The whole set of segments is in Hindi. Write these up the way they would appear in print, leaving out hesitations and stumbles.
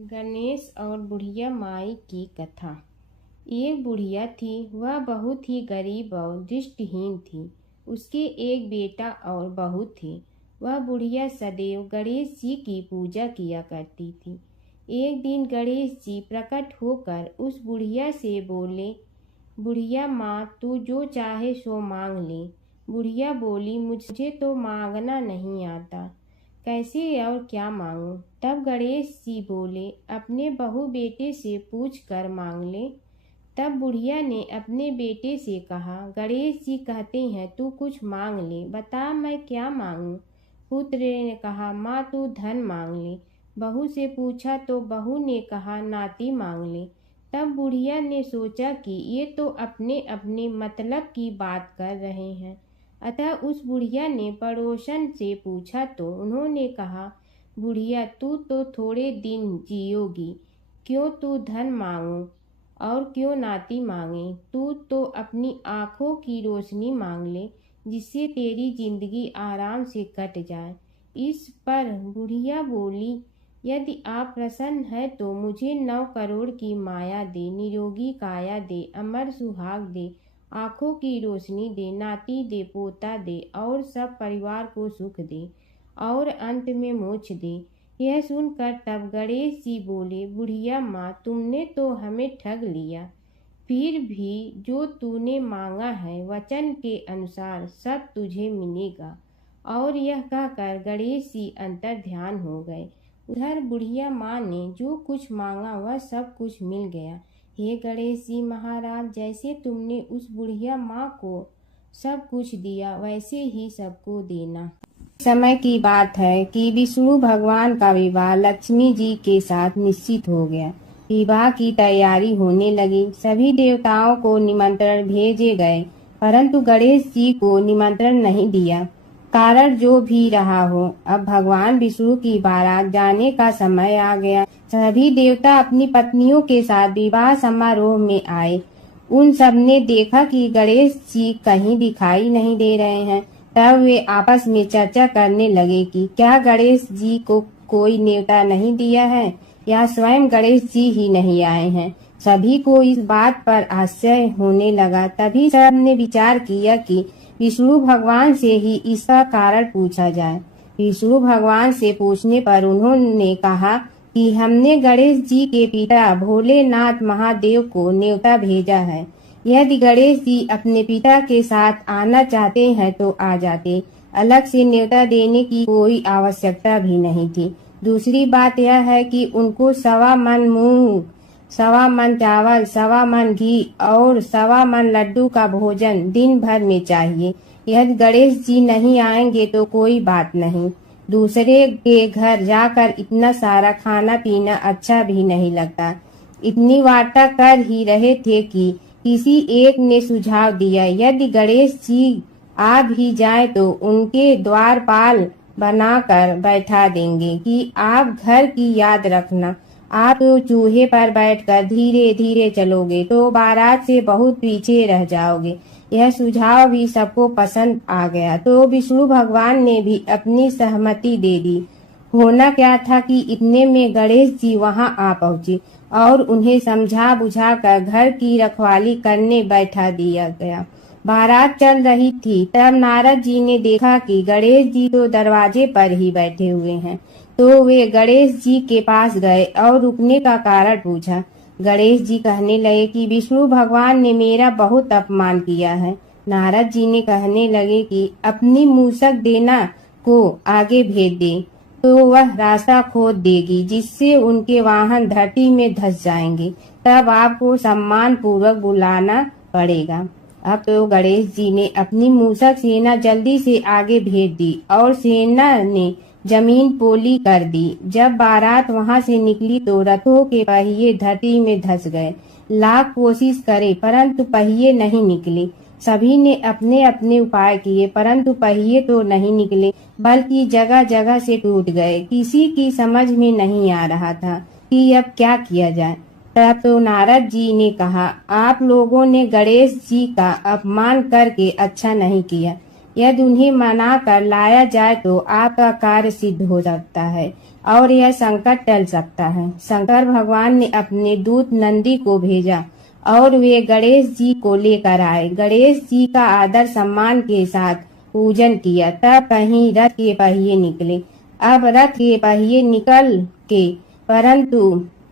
गणेश और बुढ़िया माई की कथा। एक बुढ़िया थी, वह बहुत ही गरीब और दृष्टिहीन थी। उसके एक बेटा और बहू थे। वह बुढ़िया सदैव गणेश जी की पूजा किया करती थी। एक दिन गणेश जी प्रकट होकर उस बुढ़िया से बोले, बुढ़िया माँ, तू जो चाहे सो मांग ले। बुढ़िया बोली, मुझे तो मांगना नहीं आता, कैसे और क्या मांगूं? तब गणेश जी बोले, अपने बहू बेटे से पूछ कर मांग ले। तब बुढ़िया ने अपने बेटे से कहा, गणेश जी कहते हैं तू कुछ मांग ले, बता मैं क्या मांगूं? पुत्र ने कहा, माँ तू धन मांग ले। बहू से पूछा तो बहू ने कहा, नाती मांग ले। तब बुढ़िया ने सोचा कि ये तो अपने अपने मतलब की बात कर रहे हैं। अतः उस बुढ़िया ने पड़ोसन से पूछा तो उन्होंने कहा, बुढ़िया तू तो थोड़े दिन जियोगी, क्यों तू धन मांगो और क्यों नाती मांगे? तू तो अपनी आँखों की रोशनी मांग ले, जिससे तेरी जिंदगी आराम से कट जाए। इस पर बुढ़िया बोली, यदि आप प्रसन्न है तो मुझे 9 करोड़ की माया दे, निरोगी काया दे, अमर सुहाग दे, आँखों की रोशनी दे, नाती दे, पोता दे और सब परिवार को सुख दे और अंत में मोक्ष दे। यह सुनकर तब गणेश जी बोले, बुढ़िया माँ, तुमने तो हमें ठग लिया। फिर भी जो तूने मांगा है वचन के अनुसार सब तुझे मिलेगा। और यह कहकर गणेश जी अंतर ध्यान हो गए। उधर बुढ़िया माँ ने जो कुछ मांगा वह सब कुछ मिल गया। हे गणेश जी महाराज, जैसे तुमने उस बुढ़िया माँ को सब कुछ दिया वैसे ही सबको देना। समय की बात है कि विष्णु भगवान का विवाह लक्ष्मी जी के साथ निश्चित हो गया। विवाह की तैयारी होने लगी। सभी देवताओं को निमंत्रण भेजे गए, परंतु गणेश जी को निमंत्रण नहीं दिया। कारण जो भी रहा हो, अब भगवान विष्णु की बारात जाने का समय आ गया। सभी देवता अपनी पत्नियों के साथ विवाह समारोह में आए। उन सब ने देखा कि गणेश जी कहीं दिखाई नहीं दे रहे हैं। तब वे आपस में चर्चा करने लगे कि क्या गणेश जी को कोई न्योता नहीं दिया है या स्वयं गणेश जी ही नहीं आए हैं। सभी को इस बात पर आश्चर्य होने लगा। तभी सब ने विचार किया कि विष्णु भगवान से ही इसका कारण पूछा जाए। विष्णु भगवान से पूछने पर उन्होंने कहा कि हमने गणेश जी के पिता भोलेनाथ महादेव को न्योता भेजा है। यदि गणेश जी अपने पिता के साथ आना चाहते हैं तो आ जाते, अलग से न्योता देने की कोई आवश्यकता भी नहीं थी। दूसरी बात यह है कि उनको 1.25 मन मूंग, 1.25 मन चावल, 1.25 मन घी और 1.25 मन लड्डू का भोजन दिन भर में चाहिए। यदि गणेश जी नहीं आएंगे तो कोई बात नहीं, दूसरे के घर जाकर इतना सारा खाना पीना अच्छा भी नहीं लगता। इतनी वार्ता कर ही रहे थे कि किसी एक ने सुझाव दिया, यदि गणेश जी आ भी जाए तो उनके द्वारपाल बनाकर बैठा देंगे कि आप घर की याद रखना। आप तो चूहे पर बैठकर धीरे धीरे चलोगे तो बारात से बहुत पीछे रह जाओगे। यह सुझाव भी सबको पसंद आ गया तो विष्णु भगवान ने भी अपनी सहमति दे दी। होना क्या था कि इतने में गणेश जी वहां आ पहुंचे और उन्हें समझा बुझा कर घर की रखवाली करने बैठा दिया गया। बारात चल रही थी, तब नारद जी ने देखा कि गणेश जी तो दरवाजे पर ही बैठे हुए हैं, तो वे गणेश जी के पास गए और रुकने का कारण पूछा। गणेश जी कहने लगे कि विष्णु भगवान ने मेरा बहुत अपमान किया है। नारद जी ने कहने लगे कि अपनी मूसक देना को आगे भेज दे तो वह रास्ता खोद देगी, जिससे उनके वाहन धरती में धंस जाएंगे। तब आपको सम्मान पूर्वक बुलाना पड़ेगा। अब तो गणेश जी ने अपनी मूसक सेना जल्दी से आगे भेज दी और सेना ने जमीन पोली कर दी। जब बारात वहां से निकली तो रथों के पहिए धरती में धंस गए। लाख कोशिश करे परंतु पहिए नहीं निकले। सभी ने अपने अपने उपाय किए परंतु पहिए तो नहीं निकले, बल्कि जगह जगह से टूट गए। किसी की समझ में नहीं आ रहा था कि अब क्या किया जाए। तब तो नारद जी ने कहा, आप लोगों ने गणेश जी का अपमान करके अच्छा नहीं किया। यदि उन्हें मना कर लाया जाए तो आपका कार्य सिद्ध हो सकता है। और यह संकट टल सकता है। शंकर भगवान ने अपने दूत नंदी को भेजा और वे गणेश जी को लेकर आए। गणेश जी का आदर सम्मान के साथ पूजन किया। तब कहीं रथ के पहिए निकले। अब रथ के पहिए निकल के परंतु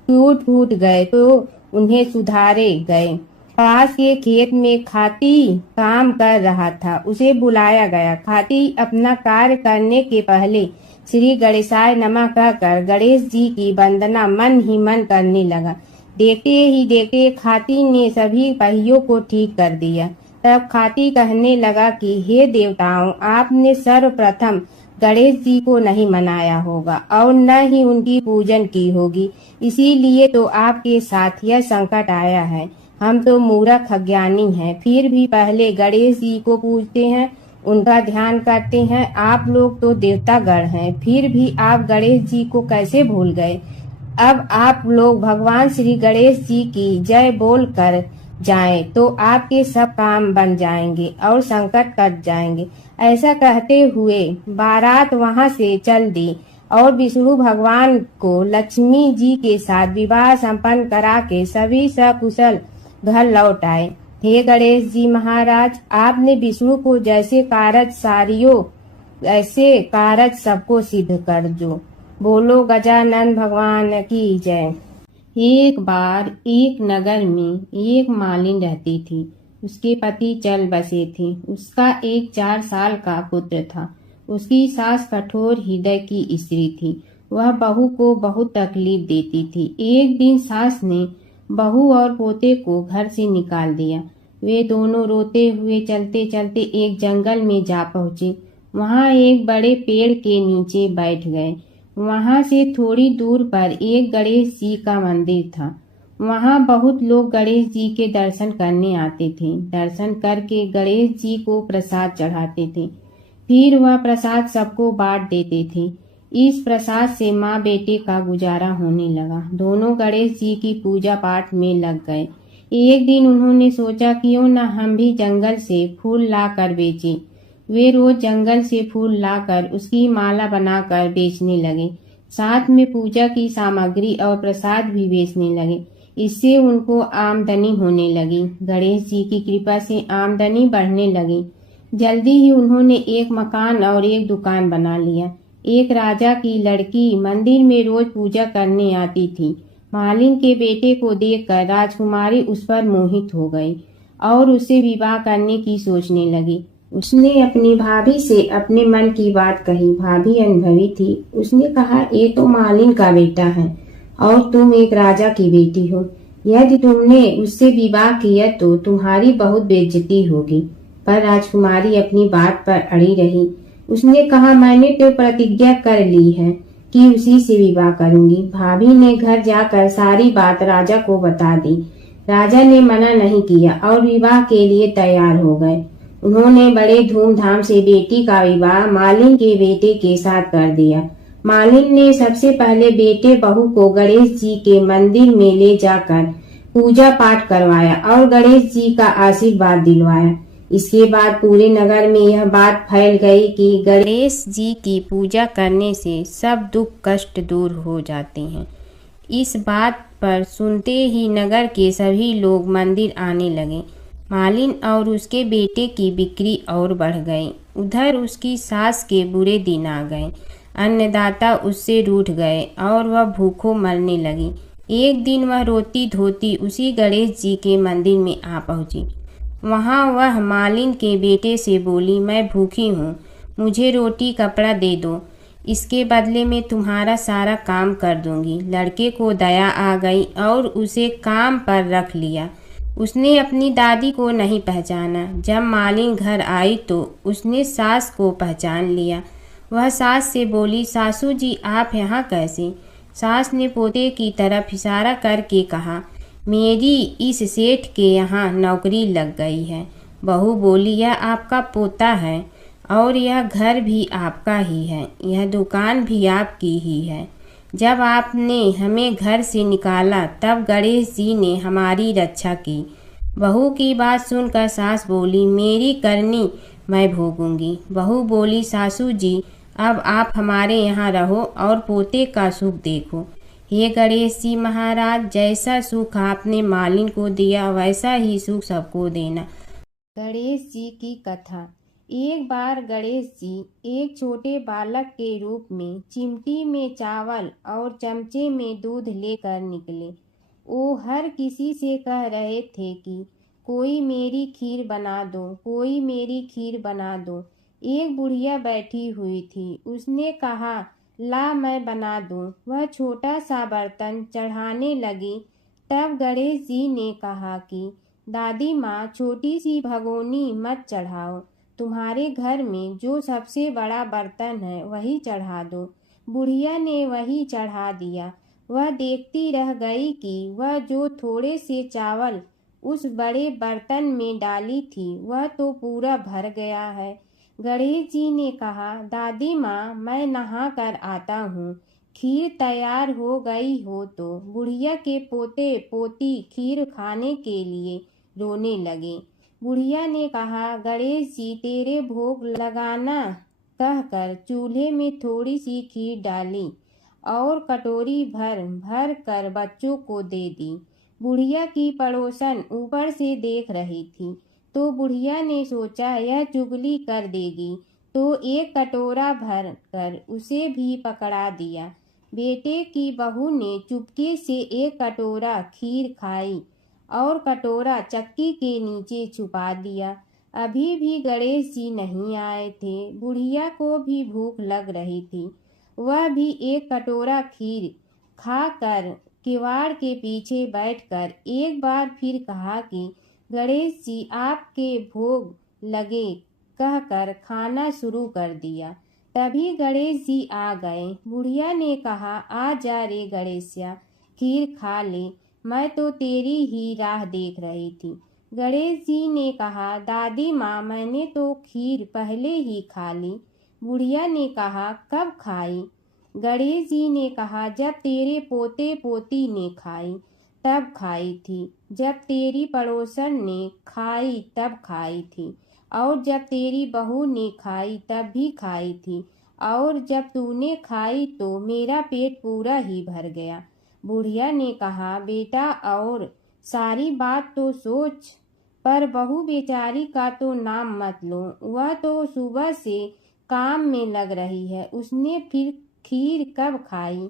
टूट फूट गए तो उन्हें सुधारे गए। पास के खेत में खाती काम कर रहा था, उसे बुलाया गया। खाती अपना कार्य करने के पहले श्री गणेशाय नमः कहकर गणेश जी की वंदना मन ही मन करने लगा। देखते ही देखते खाती ने सभी पहियों को ठीक कर दिया। तब खाती कहने लगा कि हे देवताओं, आपने सर्वप्रथम गणेश जी को नहीं मनाया होगा और न ही उनकी पूजन की होगी, इसीलिए तो आपके साथ यह संकट आया है। हम तो मूर्ख अज्ञानी हैं, फिर भी पहले गणेश जी को पूजते हैं, उनका ध्यान करते हैं। आप लोग तो देवतागण हैं, फिर भी आप गणेश जी को कैसे भूल गए? अब आप लोग भगवान श्री गणेश जी की जय बोल कर जाएं तो आपके सब काम बन जाएंगे और संकट कट जाएंगे। ऐसा कहते हुए बारात वहां से चल दी और विष्णु भगवान को लक्ष्मी जी के साथ विवाह संपन्न करा के सभी सकुशल घर लौट आए। हे गणेश जी महाराज, आपने विष्णु को जैसे कारज सारियो ऐसे कारज सबको सिद्ध कर जो। बोलो गजानन भगवान की जय। एक बार एक नगर में एक मालिन रहती थी। उसके पति चल बसे थे। उसका एक 4 साल का पुत्र था। उसकी सास कठोर हृदय की स्त्री थी। वह बहू को बहुत तकलीफ देती थी। एक दिन सास ने बहू और पोते को घर से निकाल दिया। वे दोनों रोते हुए चलते चलते एक जंगल में जा पहुंचे। वहां एक बड़े पेड़ के नीचे बैठ गए। वहां से थोड़ी दूर पर एक गणेश जी का मंदिर था। वहां बहुत लोग गणेश जी के दर्शन करने आते थे। दर्शन करके गणेश जी को प्रसाद चढ़ाते थे। फिर वह प्रसाद सबको बांट देते थे। इस प्रसाद से माँ बेटे का गुजारा होने लगा। दोनों गणेश जी की पूजा पाठ में लग गए। एक दिन उन्होंने सोचा क्यों न हम भी जंगल से फूल लाकर बेचें। वे रोज जंगल से फूल लाकर उसकी माला बनाकर बेचने लगे। साथ में पूजा की सामग्री और प्रसाद भी बेचने लगे। इससे उनको आमदनी होने लगी। गणेश जी की कृपा से आमदनी बढ़ने लगी। जल्दी ही उन्होंने एक मकान और एक दुकान बना लिया। एक राजा की लड़की मंदिर में रोज पूजा करने आती थी। मालिन के बेटे को देखकर राजकुमारी उस पर मोहित हो गई और उसे विवाह करने की सोचने लगी। उसने अपनी भाभी से अपने मन की बात कही। भाभी अनुभवी थी। उसने कहा, ये तो मालिन का बेटा है और तुम एक राजा की बेटी हो। यदि तुमने उससे विवाह किया तो तुम्हारी बहुत बेइज्जती होगी। पर राजकुमारी अपनी बात पर अड़ी रही। उसने कहा, मैंने तो प्रतिज्ञा कर ली है कि उसी से विवाह करूंगी। भाभी ने घर जाकर सारी बात राजा को बता दी। राजा ने मना नहीं किया और विवाह के लिए तैयार हो गए। उन्होंने बड़े धूमधाम से बेटी का विवाह मालिन के बेटे के साथ कर दिया। मालिन ने सबसे पहले बेटे बहू को गणेश जी के मंदिर में ले जाकर पूजा पाठ करवाया और गणेश जी का आशीर्वाद दिलवाया। इसके बाद पूरे नगर में यह बात फैल गई कि गणेश जी की पूजा करने से सब दुख कष्ट दूर हो जाते हैं। इस बात पर सुनते ही नगर के सभी लोग मंदिर आने लगे। मालिन और उसके बेटे की बिक्री और बढ़ गई। उधर उसकी सास के बुरे दिन आ गए। अन्नदाता उससे रूठ गए और वह भूखों मरने लगी। एक दिन वह रोती धोती उसी गणेश जी के मंदिर में आ पहुंची। वहां वह मालिन के बेटे से बोली, मैं भूखी हूँ, मुझे रोटी कपड़ा दे दो, इसके बदले में तुम्हारा सारा काम कर दूंगी। लड़के को दया आ गई और उसे काम पर रख लिया। उसने अपनी दादी को नहीं पहचाना। जब मालिन घर आई तो उसने सास को पहचान लिया। वह सास से बोली, सासू जी आप यहाँ कैसे? सास ने पोते की तरफ इशारा करके कहा, मेरी इस सेठ के यहाँ नौकरी लग गई है। बहू बोली, यह आपका पोता है और यह घर भी आपका ही है, यह दुकान भी आपकी ही है। जब आपने हमें घर से निकाला तब गणेश जी ने हमारी रक्षा की। बहू की बात सुनकर सास बोली, मेरी करनी मैं भोगूंगी। बहू बोली, सासू जी अब आप हमारे यहाँ रहो और पोते का सुख देखो। हे गणेश जी महाराज, जैसा सुख आपने मालिन को दिया वैसा ही सुख सबको देना। गणेश जी की कथा। एक बार गणेश जी एक छोटे बालक के रूप में चिमटी में चावल और चमचे में दूध लेकर निकले। वो हर किसी से कह रहे थे कि कोई मेरी खीर बना दो, कोई मेरी खीर बना दो। एक बुढ़िया बैठी हुई थी, उसने कहा, ला मैं बना दूं। वह छोटा सा बर्तन चढ़ाने लगी। तब गणेश जी ने कहा कि दादी माँ, छोटी सी भगोनी मत चढ़ाओ, तुम्हारे घर में जो सबसे बड़ा बर्तन है वही चढ़ा दो। बुढ़िया ने वही चढ़ा दिया। वह देखती रह गई कि वह जो थोड़े से चावल उस बड़े बर्तन में डाली थी वह तो पूरा भर गया है। गणेश जी ने कहा, दादी माँ, मैं नहा कर आता हूँ। खीर तैयार हो गई हो तो बुढ़िया के पोते पोती खीर खाने के लिए रोने लगे। बुढ़िया ने कहा, गणेश जी, तेरे भोग लगाना कहकर चूल्हे में थोड़ी सी खीर डाली और कटोरी भर भर कर बच्चों को दे दी। बुढ़िया की पड़ोसन ऊपर से देख रही थी, तो बुढ़िया ने सोचा यह चुगली कर देगी, तो एक कटोरा भर कर उसे भी पकड़ा दिया। बेटे की बहू ने चुपके से एक कटोरा खीर खाई और कटोरा चक्की के नीचे छुपा दिया। अभी भी गणेश जी नहीं आए थे। बुढ़िया को भी भूख लग रही थी। वह भी एक कटोरा खीर खाकर किवाड़ के पीछे बैठकर एक बार फिर कहा कि गणेश जी, आपके भोग लगे कहकर खाना शुरू कर दिया। तभी गणेश जी आ गए। बुढ़िया ने कहा, आ जा रे गणेशिया, खीर खा ले, मैं तो तेरी ही राह देख रही थी। गणेश जी ने कहा, दादी माँ, मैंने तो खीर पहले ही खा ली। बुढ़िया ने कहा, कब खाई? गणेश जी ने कहा, जब तेरे पोते पोती ने खाई तब खाई थी, जब तेरी पड़ोसन ने खाई तब खाई थी, और जब तेरी बहू ने खाई तब भी खाई थी, और जब तूने खाई तो मेरा पेट पूरा ही भर गया। बुढ़िया ने कहा, बेटा, और सारी बात तो सोच, पर बहू बेचारी का तो नाम मत लो। वह तो सुबह से काम में लग रही है, उसने फिर खीर कब खाई?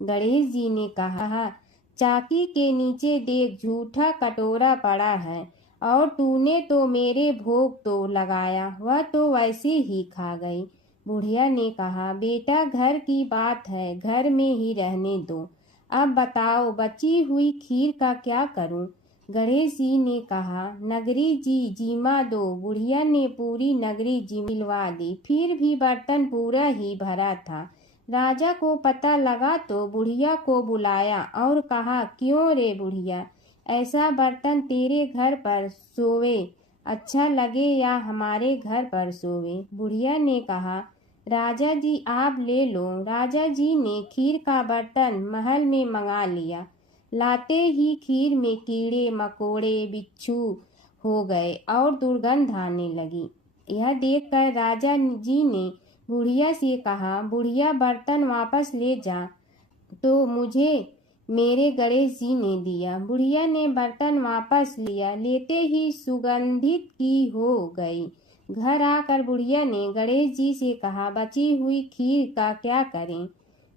गणेश जी ने कहा, चाकी के नीचे देख, झूठा कटोरा पड़ा है, और तूने तो मेरे भोग तो लगाया, वह तो वैसे ही खा गई। बुढ़िया ने कहा, बेटा, घर की बात है, घर में ही रहने दो। अब बताओ, बची हुई खीर का क्या करूं? गणेश जी ने कहा, नगरी जी जिमा दो। बुढ़िया ने पूरी नगरी जिलवा दी, फिर भी बर्तन पूरा ही भरा था। राजा को पता लगा तो बुढ़िया को बुलाया और कहा, क्यों रे बुढ़िया, ऐसा बर्तन तेरे घर पर सोवे अच्छा लगे या हमारे घर पर सोवे? बुढ़िया ने कहा, राजा जी, आप ले लो। राजा जी ने खीर का बर्तन महल में मंगा लिया। लाते ही खीर में कीड़े मकोड़े बिच्छू हो गए और दुर्गंध आने लगी। यह देखकर राजा जी ने बुढ़िया से कहा, बुढ़िया, बर्तन वापस ले जा, तो मुझे मेरे गणेश जी ने दिया। बुढ़िया ने बर्तन वापस लिया, लेते ही सुगंधित की हो गई। घर आकर बुढ़िया ने गणेश जी से कहा, बची हुई खीर का क्या करें?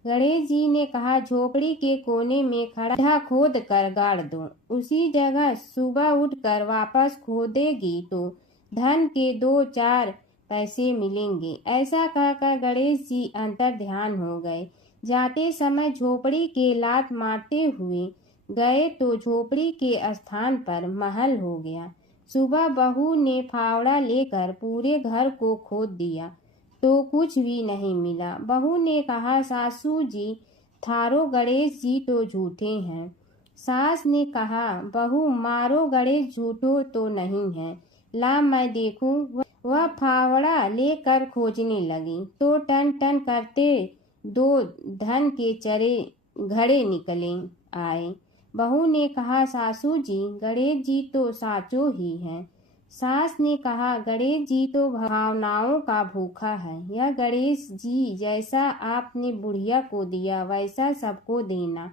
गणेश जी ने कहा, झोपड़ी के कोने में खड्डा खोद कर गाड़ दो, उसी जगह सुबह उठकर वापस खोदेगी तो धन के 2-4 पैसे मिलेंगे। ऐसा कहकर गणेश जी अंतर ध्यान हो गए। जाते समय झोपड़ी के लात मारते हुए गए तो झोपड़ी के स्थान पर महल हो गया। सुबह बहू ने फावड़ा लेकर पूरे घर को खोद दिया तो कुछ भी नहीं मिला। बहू ने कहा, सासू जी, थारो गणेश जी तो झूठे हैं। सास ने कहा, बहू, मारो गणेश झूठो तो नहीं है, ला मैं देखूं। वह फावड़ा लेकर खोजने लगी तो टन टन करते 2 धन के चरे घड़े निकले आए। बहू ने कहा, सासू जी, गणेश जी तो साचो ही हैं। सास ने कहा, गणेश जी तो भावनाओं का भूखा है। यह गणेश जी जैसा आपने बुढ़िया को दिया वैसा सबको देना।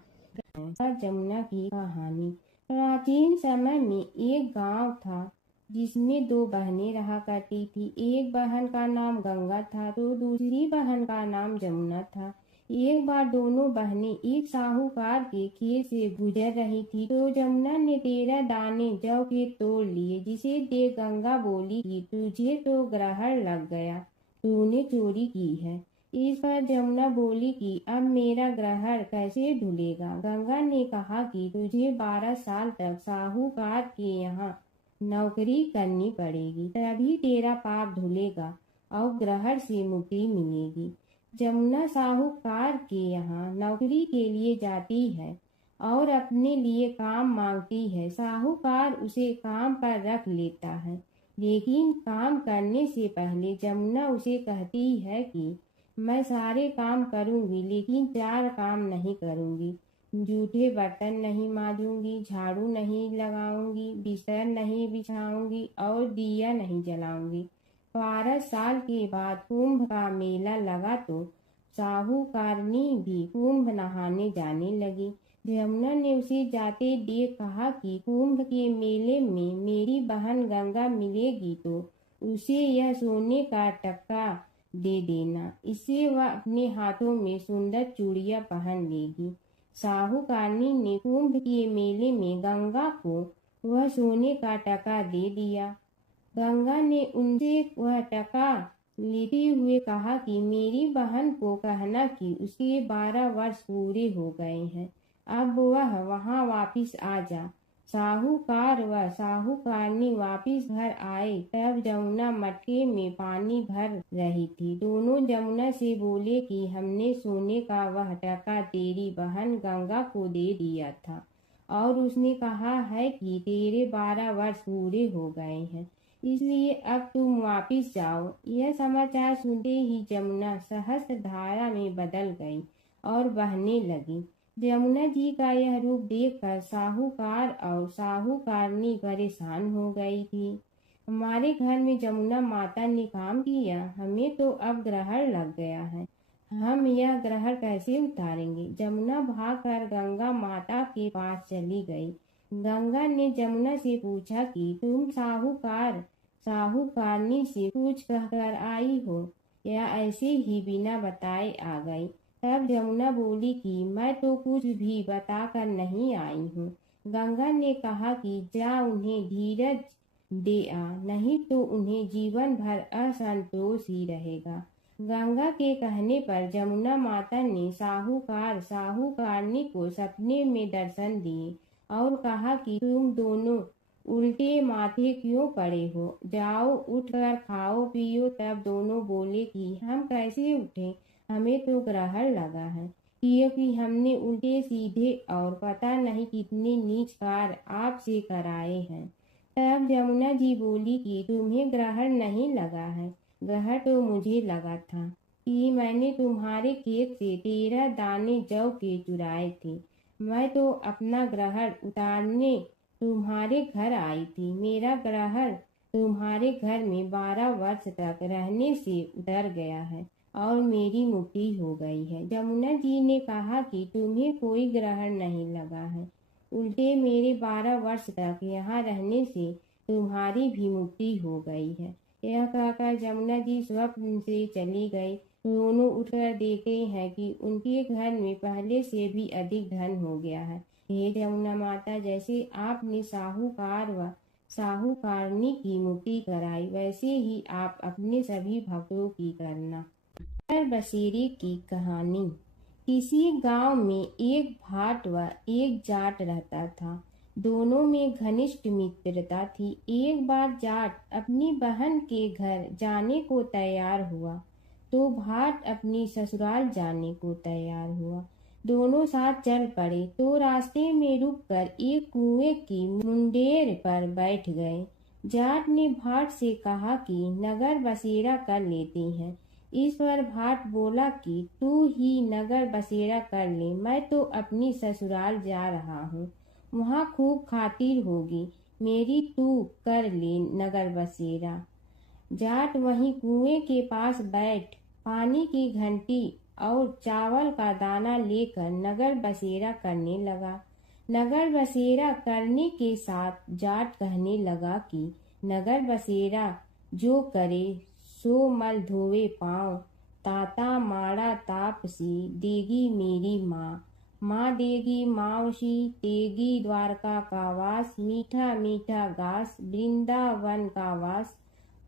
जमुना की कहानी। प्राचीन समय में एक गांव था जिसमें दो बहनें रहा करती थी। एक बहन का नाम गंगा था तो दूसरी बहन का नाम जमुना था। एक बार दोनों बहनें एक साहूकार के खेत से गुजर रही थी तो जमुना ने 13 दाने जौ के तोड़ लिए, जिसे देख गंगा बोली कि तुझे तो ग्रहण लग गया, तूने चोरी की है। इस पर जमुना बोली कि अब मेरा ग्रहण कैसे धुलेगा। गंगा ने कहा कि तुझे 12 साल तक साहूकार के यहाँ नौकरी करनी पड़ेगी, तभी तेरा पाप धुलेगा और ग्रहण से मुक्ति मिलेगी। जमुना साहूकार के यहाँ नौकरी के लिए जाती है और अपने लिए काम मांगती है। साहूकार उसे काम पर रख लेता है, लेकिन काम करने से पहले जमुना उसे कहती है कि मैं सारे काम करूंगी लेकिन 4 काम नहीं करूंगी। जूठे बर्तन नहीं मांजूंगी, झाड़ू नहीं लगाऊंगी, बिस्तर नहीं बिछाऊंगी और दिया नहीं जलाऊंगी। 12 साल के बाद कुंभ का मेला लगा तो साहूकारनी भी कुंभ नहाने जाने लगी। जमुना ने उसे जाते देख कहा कि कुंभ के मेले में मेरी बहन गंगा मिलेगी तो उसे यह सोने का टक्का दे देना, इससे वह अपने हाथों में सुंदर चूड़ियां पहन लेगी। साहूकारनी ने कुंभ के मेले में गंगा को वह सोने का टका दे दिया। गंगा ने उनसे वह टका लेते हुए कहा कि मेरी बहन को कहना कि उसके 12 वर्ष पूरे हो गए हैं, अब वह वहां वापिस आ जा। साहूकार व साहूकारनी वापिस घर आए तब जमुना मटके में पानी भर रही थी। दोनों जमुना से बोले कि हमने सोने का वह टका तेरी बहन गंगा को दे दिया था और उसने कहा है कि तेरे 12 वर्ष पूरे हो गए हैं, इसलिए अब तुम वापिस जाओ। यह समाचार सुनते ही जमुना सहस्त्र धारा में बदल गई और बहने लगी। जमुना जी का यह रूप देखकर साहूकार और साहूकारनी परेशान हो गई थी। हमारे घर में जमुना माता ने काम किया, हमें तो अब ग्रहण लग गया है, हम यह ग्रहण कैसे उतारेंगे। जमुना भागकर गंगा माता के पास चली गई। गंगा ने जमुना से पूछा कि तुम साहूकारनी से कुछ कहकर आई हो या ऐसे ही बिना बताए आ गई। तब जमुना बोली कि मैं तो कुछ भी बताकर नहीं आई हूँ। गंगा ने कहा कि जा उन्हें धीरज दे आ, नहीं तो उन्हें जीवन भर असंतोष ही रहेगा। गंगा के कहने पर जमुना माता ने साहूकारनी को सपने में दर्शन दिए और कहा कि तुम दोनों उल्टे माथे क्यों पड़े हो, जाओ उठकर खाओ पियो। तब दोनों बोले कि हम कैसे उठे, हमें तो ग्रहण लगा है, क्योंकि हमने उल्टे सीधे और पता नहीं कितने नीच कार्य आपसे कराए हैं। तब जमुना जी बोली कि तुम्हें ग्रहण नहीं लगा है, ग्रहण तो मुझे लगा था कि मैंने तुम्हारे खेत से 13 दाने जौ के चुराए थे। मैं तो अपना ग्रहण उतारने तुम्हारे घर आई थी। मेरा ग्रहण तुम्हारे घर में 12 वर्ष तक रहने से उतर गया है और मेरी मुक्ति हो गई है। जमुना जी ने कहा कि तुम्हें कोई ग्रहण नहीं लगा है, उल्टे मेरे 12 वर्ष तक यहाँ रहने से तुम्हारी भी मुक्ति हो गई है। यह कहकर जमुना जी स्वप्न से चली गई। दोनों उठकर देखते हैं कि उनके घर में पहले से भी अधिक धन हो गया है। हे जमुना माता, जैसे आपने साहूकार व साहूकारनी की मुक्ति कराई, वैसे ही आप अपने सभी भक्तों की करना। बसेरे की कहानी। किसी गांव में एक भाट व एक जाट रहता था। दोनों में घनिष्ठ मित्रता थी। एक बार जाट अपनी बहन के घर जाने को तैयार हुआ तो भाट अपनी ससुराल जाने को तैयार हुआ। दोनों साथ चल पड़े तो रास्ते में रुककर एक कुएं की मुंडेर पर बैठ गए। जाट ने भाट से कहा कि नगर बसेरा कर लेते हैं। इस पर भाट बोला कि तू ही नगर बसेरा कर ले, मैं तो अपनी ससुराल जा रहा हूँ, वहाँ खूब खातिर होगी, मेरी तू कर ले नगर बसेरा। जाट वहीं कुएं के पास बैठ पानी की घंटी और चावल का दाना लेकर नगर बसेरा करने लगा। नगर बसेरा करने के साथ जाट कहने लगा कि नगर बसेरा जो करे सो मल धोवे पाँव, ताता माड़ा तापसी देगी मेरी माँ। माँ देगी मावशी तेगी द्वारका का वास, मीठा मीठा घास वृंदावन का वास।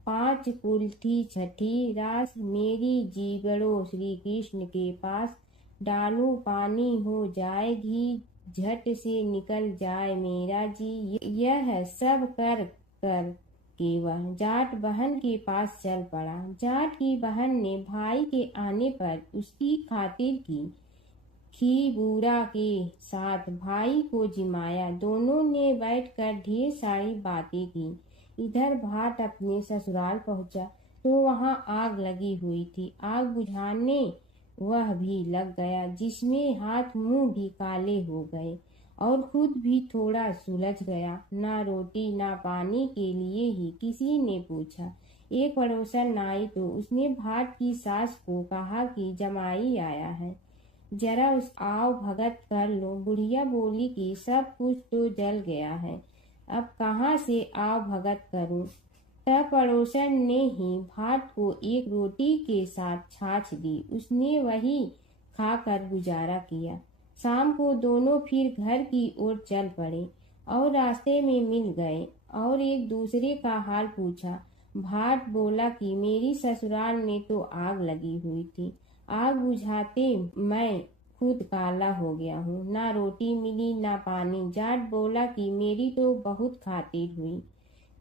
पाँच कुल्ठी छठी रास मेरी जीवड़ो श्री कृष्ण के पास। डालू पानी हो जाए घी झट से निकल जाए मेरा जी। यह सब कर कर के वह जाट बहन के पास चल पड़ा। जाट की बहन ने भाई के आने पर उसकी खातिर की खी बूढ़ा के साथ भाई को जिमाया। दोनों ने बैठकर ढेर सारी बातें की। इधर भाट अपने ससुराल पहुंचा तो वहां आग लगी हुई थी। आग बुझाने वह भी लग गया, जिसमें हाथ मुंह भी काले हो गए और खुद भी थोड़ा सुलझ गया। ना रोटी ना पानी के लिए ही किसी ने पूछा। एक पड़ोसन आई तो उसने भाट की सास को कहा कि जमाई आया है, जरा उस आओ भगत कर लो। बुढ़िया बोली कि सब कुछ तो जल गया है, अब कहाँ से आओ भगत करूं। तब पड़ोसन ने ही भाट को एक रोटी के साथ छाछ दी। उसने वही खाकर गुजारा किया। शाम को दोनों फिर घर की ओर चल पड़े और रास्ते में मिल गए और एक दूसरे का हाल पूछा। भाट बोला कि मेरी ससुराल में तो आग लगी हुई थी, आग बुझाते मैं खुद काला हो गया हूँ, ना रोटी मिली ना पानी। जाट बोला कि मेरी तो बहुत खातिर हुई।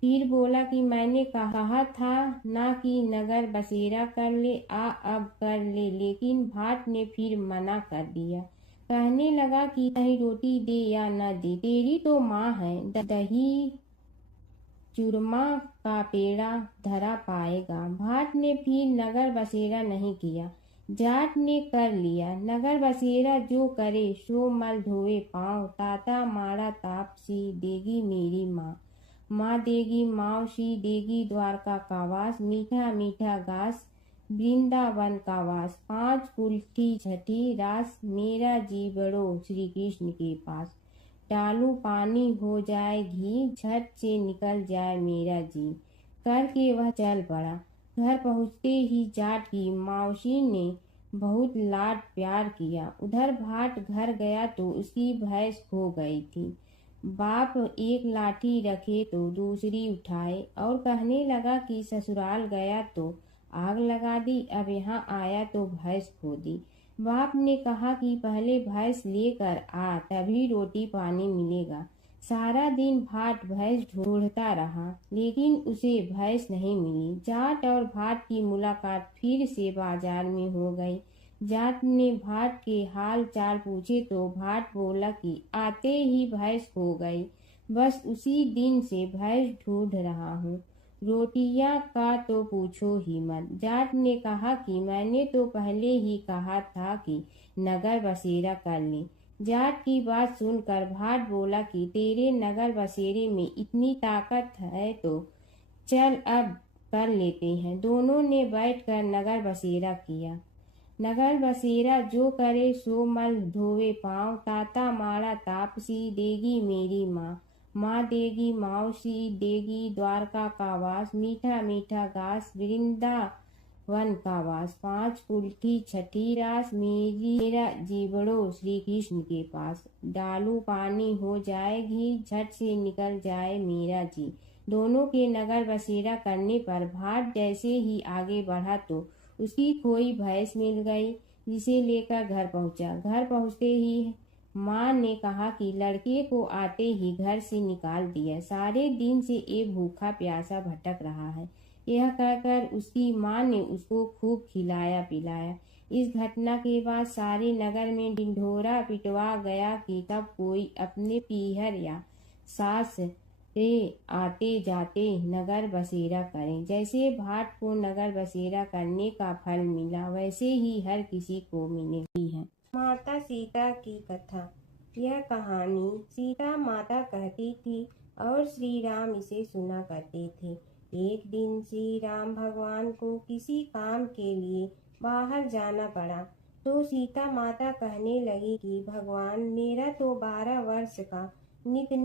फिर बोला कि मैंने कहा था ना कि नगर बसेरा कर ले, अब कर ले। लेकिन भाट ने फिर मना कर दिया। कहने लगा कि चाहे रोटी दे या न दे, तेरी तो माँ है, दही चूरमा का पेड़ा धरा पाएगा। भाट ने फिर नगर बसेरा नहीं किया, जाट ने कर लिया। नगर बसेरा जो करे सो मल धोवे पाँव, ताता माड़ा तापसी देगी मेरी माँ। माँ देगी मावशी देगी द्वारका का वास, मीठा मीठा घास वृंदावन का वास। पाँच कुल्ठी छठी रास मेरा जी बड़ो श्री कृष्ण के पास। डालू पानी हो जाए घी झट से निकल जाए मेरा जी। करके वह चल पड़ा। घर पहुँचते ही जाट की मावशी ने बहुत लाड प्यार किया। उधर भाट घर गया तो उसकी भैंस खो गई थी। बाप एक लाठी रखे तो दूसरी उठाए और कहने लगा कि ससुराल गया तो आग लगा दी, अब यहाँ आया तो भैंस खो दी। बाप ने कहा कि पहले भैंस लेकर आ, तभी रोटी पानी मिलेगा। सारा दिन भाट भैंस ढूंढता रहा, लेकिन उसे भैंस नहीं मिली। जाट और भाट की मुलाकात फिर से बाजार में हो गई। जाट ने भाट के हाल चाल पूछे तो भाट बोला कि आते ही भैंस खो गई, बस उसी दिन से भैंस ढूंढ रहा हूँ। रोटियां का तो पूछो ही मत। जाट ने कहा कि मैंने तो पहले ही कहा था कि नगर बसेरा कर ले। जाट की बात सुनकर भाट बोला कि तेरे नगर बसेरे में इतनी ताकत है तो चल अब कर लेते हैं। दोनों ने बैठकर नगर बसेरा किया। नगर बसेरा जो करे सो मल धोवे पाँव, ताता माड़ा तापसी देगी मेरी माँ। माँ देगी मावशी देगी द्वारका का वास, मीठा मीठा घास वृंदावन का वास। पाँच कुल्ठी छठी रास मेरा जीवड़ो श्री कृष्ण के पास। डालू पानी हो जाए घी झट से निकल जाए मेरा जी। दोनों के नगर बसेरा करने पर भाट जैसे ही आगे बढ़ा तो उसकी खोई भैंस मिल गई, जिसे लेकर घर पहुंचा। घर पहुंचते ही माँ ने कहा कि लड़के को आते ही घर से निकाल दिया, सारे दिन से ये भूखा प्यासा भटक रहा है। यह कहकर उसकी माँ ने उसको खूब खिलाया पिलाया। इस घटना के बाद सारे नगर में ढिंढोरा पिटवा गया कि तब कोई अपने पीहर या सास से आते जाते नगर बसेरा करें। जैसे भाट को नगर बसेरा करने का फल मिला, वैसे ही हर किसी को मिलेगी है। माता सीता की कथा। यह कहानी सीता माता कहती थी और श्री राम इसे सुना करते थे। एक दिन श्री राम भगवान को किसी काम के लिए बाहर जाना पड़ा, तो सीता माता कहने लगी कि भगवान, मेरा तो 12 वर्ष का नित्य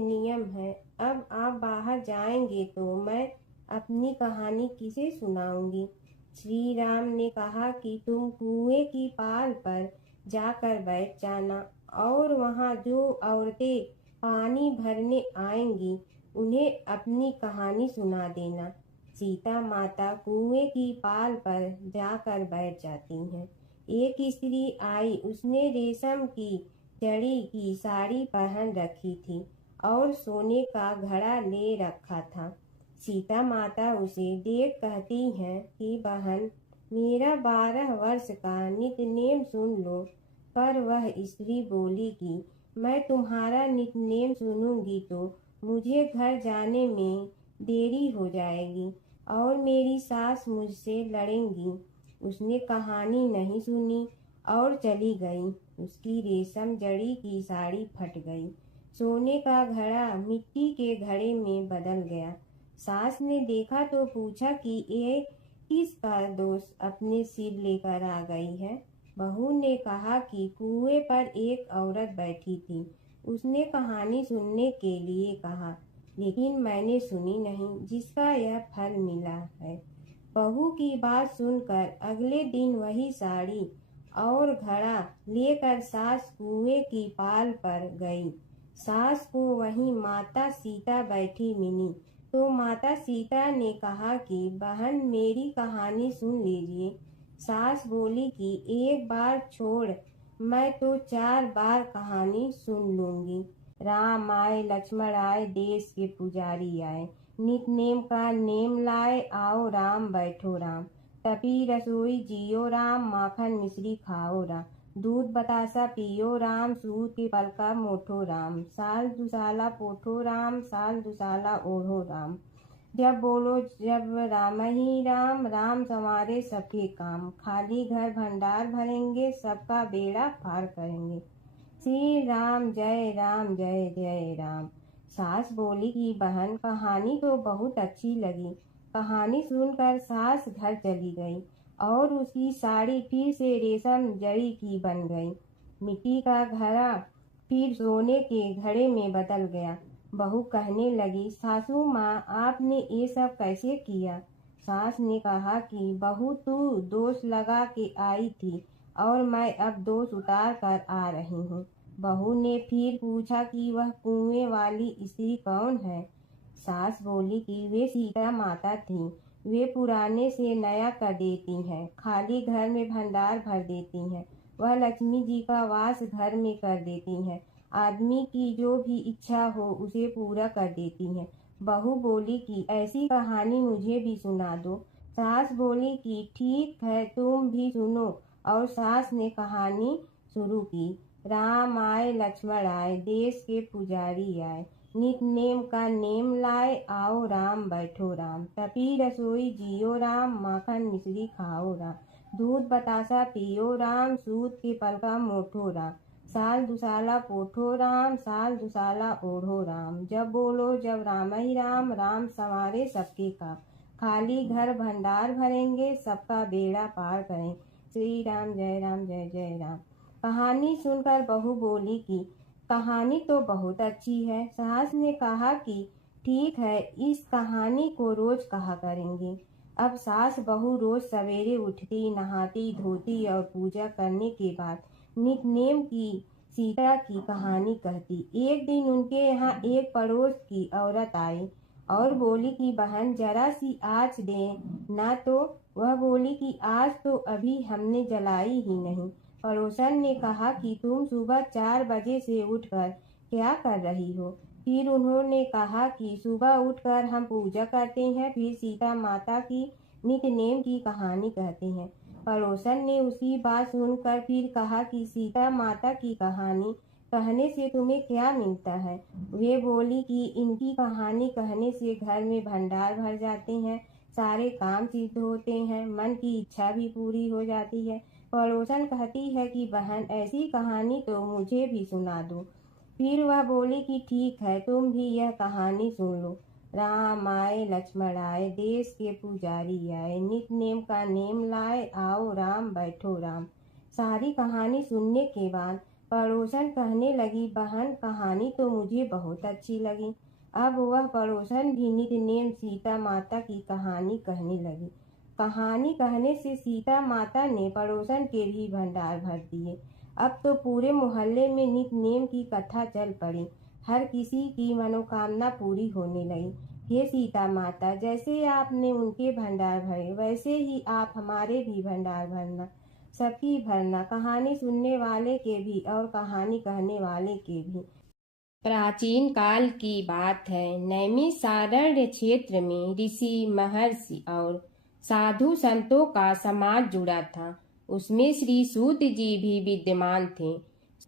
नियम है। अब आप बाहर जाएंगे तो मैं अपनी कहानी किसे सुनाऊंगी। श्री राम ने कहा कि तुम कुएं की पाल पर जाकर बैठ जाना और वहाँ जो औरतें पानी भरने आएंगी उन्हें अपनी कहानी सुना देना। सीता माता कुएं की पाल पर जाकर बैठ जाती हैं। एक स्त्री आई, उसने रेशम की जड़ी की साड़ी पहन रखी थी और सोने का घड़ा ले रखा था। सीता माता उसे देख कहती हैं कि बहन, मेरा 12 वर्ष का नित्य नेम सुन लो। पर वह स्त्री बोली कि मैं तुम्हारा नित्य नेम सुनूंगी तो मुझे घर जाने में देरी हो जाएगी और मेरी सास मुझसे लड़ेंगी। उसने कहानी नहीं सुनी और चली गई। उसकी रेशम जड़ी की साड़ी फट गई, सोने का घड़ा मिट्टी के घड़े में बदल गया। सास ने देखा तो पूछा कि ये किसका दोष अपने सिर लेकर आ गई है। बहू ने कहा कि कुएं पर एक औरत बैठी थी, उसने कहानी सुनने के लिए कहा, लेकिन मैंने सुनी नहीं, जिसका यह फल मिला है। बहू की बात सुनकर अगले दिन वही साड़ी और घड़ा लेकर सास कुएं की पाल पर गई। सास को वहीं माता सीता बैठी मिली, तो माता सीता ने कहा कि बहन, मेरी कहानी सुन लीजिए। सास बोली कि एक बार छोड़, मैं तो 4 बार कहानी सुन लूंगी। राम आए लक्ष्मण आए, देश के पुजारी आए, नित नेम का नेम लाए, आओ राम बैठो राम। तपी रसोई जियो राम, माखन मिश्री खाओ राम। दूध बतासा पियो राम, सूत के पल का मोठो राम। साल दुसाला पोठो राम, साल दुसाला ओढ़ो राम। जब बोलो जब राम ही राम, राम संवारे सबके काम। खाली घर भंडार भरेंगे, सबका बेड़ा पार करेंगे। श्री राम जय राम जय जय राम। सास बोली कि बहन, कहानी तो बहुत अच्छी लगी। कहानी सुनकर सास घर चली गई और उसकी साड़ी फिर से रेशम जड़ी की बन गई। मिट्टी का घड़ा फिर सोने के घड़े में बदल गया। बहू कहने लगी, सासू माँ, आपने ये सब कैसे किया। सास ने कहा कि बहू, तू दोष लगा के आई थी और मैं अब दोष उतार कर आ रही हूँ। बहू ने फिर पूछा कि वह कुएं वाली स्त्री कौन है। सास बोली कि वे सीता माता थी। वे पुराने से नया कर देती हैं, खाली घर में भंडार भर देती हैं। वह लक्ष्मी जी का वास घर में कर देती हैं। आदमी की जो भी इच्छा हो उसे पूरा कर देती हैं। बहू बोली कि ऐसी कहानी मुझे भी सुना दो। सास बोली कि ठीक है, तुम भी सुनो। और सास ने कहानी शुरू की। राम आए लक्ष्मण आए, देश के पुजारी आए, नित नेम का नेम लाए, आओ राम बैठो राम। तपी रसोई जियो राम, माखन मिश्री खाओ राम। दूध बतासा पियो राम, सूत के पल का मोठो राम। साल दुसाला पोठो राम, साल दुसाला ओढ़ो राम। जब बोलो जब राम ही राम, राम संवारे सबके काम। खाली घर भंडार भरेंगे, सबका बेड़ा पार करें। श्री राम जय जय राम। कहानी सुनकर बहू बोली कि कहानी तो बहुत अच्छी है। सास ने कहा कि ठीक है, इस कहानी को रोज कहा करेंगे। अब सास बहू रोज सवेरे उठती, नहाती धोती और पूजा करने के बाद नित नेम की सीता की कहानी कहती। एक दिन उनके यहाँ एक पड़ोस की औरत आई और बोली कि बहन, जरा सी आँच दे ना। तो वह बोली कि आज तो अभी हमने जलाई ही नहीं। पड़ोसन ने कहा कि तुम सुबह 4 बजे से उठकर क्या कर रही हो। फिर उन्होंने कहा कि सुबह उठकर हम पूजा करते हैं, फिर सीता माता की नित नेम की कहानी कहते हैं। पड़ोसन ने उसकी बात सुनकर फिर कहा कि सीता माता की कहानी कहने से तुम्हें क्या मिलता है। वे बोली कि इनकी कहानी कहने से घर में भंडार भर जाते हैं, सारे काम सिद्ध होते हैं, मन की इच्छा भी पूरी हो जाती है। पड़ोसन कहती है कि बहन ऐसी कहानी तो मुझे भी सुना दो। फिर वह बोली कि ठीक है, तुम भी यह कहानी सुन लो। राम आए लक्ष्मण आए, देश के पुजारी आए, नित नेम का नेम लाए, आओ राम बैठो राम। सारी कहानी सुनने के बाद पड़ोसन कहने लगी, बहन कहानी तो मुझे बहुत अच्छी लगी। अब वह पड़ोसन भी नित नेम सीता माता की कहानी कहने लगी। कहानी कहने से सीता माता ने पड़ोसन के भी भंडार भर दिए। अब तो पूरे मोहल्ले में नित नेम की कथा चल पड़ी। हर किसी की मनोकामना पूरी होने लगी। हे सीता माता, जैसे आपने उनके भंडार भरे वैसे ही आप हमारे भी भंडार भरना, सबकी भरना, कहानी सुनने वाले के भी और कहानी कहने वाले के भी। प्राचीन काल की बात है। नैमिषारण्य क्षेत्र में ऋषि, महर्षि और साधु संतों का समाज जुड़ा था। उसमें श्री सूत जी भी विद्यमान थे।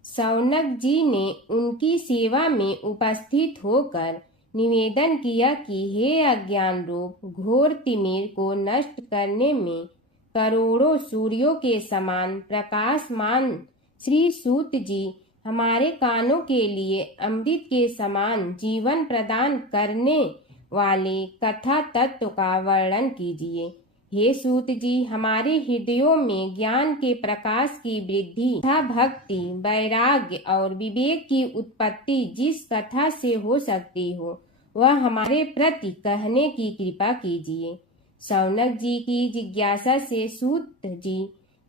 शौनक जी ने उनकी सेवा में उपस्थित होकर निवेदन किया कि हे अज्ञान रूप घोर तिमिर को नष्ट करने में करोड़ों सूर्यों के समान प्रकाशमान श्री सूत जी हमारे कानों के लिए अमृत के समान जीवन प्रदान करने वाले कथा तत्व का वर्णन कीजिए। हे सूत जी, हमारे हृदयों में ज्ञान के प्रकाश की वृद्धि तथा भक्ति, वैराग्य और विवेक की उत्पत्ति जिस कथा से हो सकती हो वह हमारे प्रति कहने की कृपा कीजिए। शौनक जी की जिज्ञासा से सूत जी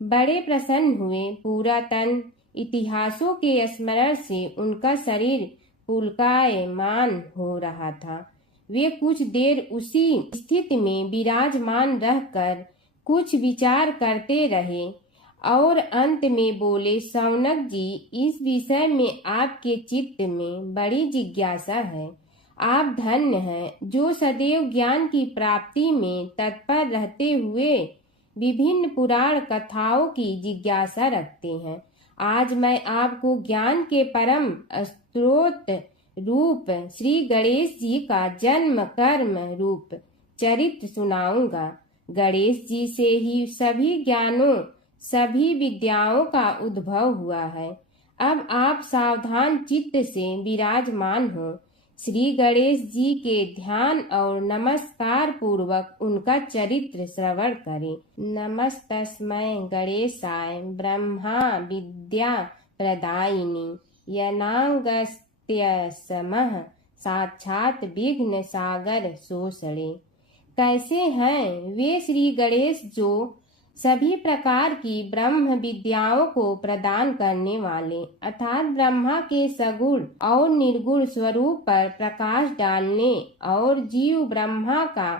बड़े प्रसन्न हुए। पूरा तन इतिहासों के स्मरण से उनका शरीर पुलकायमान हो रहा था। वे कुछ देर उसी स्थिति में विराजमान रहकर कुछ विचार करते रहे और अंत में बोले, शौनक जी, इस विषय में आपके चित्त में बड़ी जिज्ञासा है। आप धन्य हैं जो सदैव ज्ञान की प्राप्ति में तत्पर रहते हुए विभिन्न पुराण कथाओं की जिज्ञासा रखते हैं। आज मैं आपको ज्ञान के परम स्रोत रूप श्री गणेश जी का जन्म कर्म रूप चरित्र सुनाऊंगा। गणेश जी से ही सभी ज्ञानों, सभी विद्याओं का उद्भव हुआ है। अब आप सावधान चित्त से विराजमान हो। श्री गणेश जी के ध्यान और नमस्कार पूर्वक उनका चरित्र श्रवण करें। नमस्तस्मै गणेशाय ब्रह्मा विद्या प्रदायिनी यनागस्त्यसमः साक्षात विघ्न सागर सोषणे। कैसे हैं वे श्री गणेश जो सभी प्रकार की ब्रह्म विद्याओं को प्रदान करने वाले अर्थात ब्रह्मा के सगुण और निर्गुण स्वरूप पर प्रकाश डालने और जीव ब्रह्मा का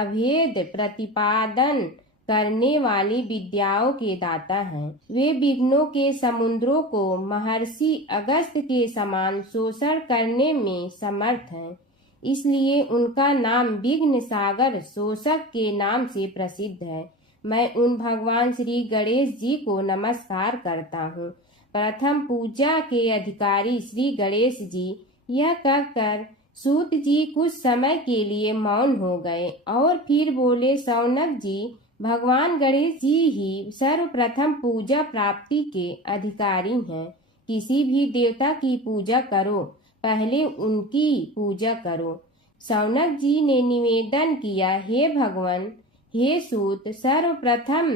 अभेद प्रतिपादन करने वाली विद्याओं के दाता हैं। वे विघ्नों के समुद्रों को महर्षि अगस्त्य के समान शोषण करने में समर्थ हैं। इसलिए उनका नाम विघ्न सागर शोषक के नाम से प्रसिद्ध है। मैं उन भगवान श्री गणेश जी को नमस्कार करता हूँ। प्रथम पूजा के अधिकारी श्री गणेश जी, यह कहकर सूत जी कुछ समय के लिए मौन हो गए और फिर बोले, शौनक जी, भगवान गणेश जी ही सर्वप्रथम पूजा प्राप्ति के अधिकारी हैं। किसी भी देवता की पूजा करो, पहले उनकी पूजा करो। शौनक जी ने निवेदन किया, हे भगवान, हे सूत, सर्वप्रथम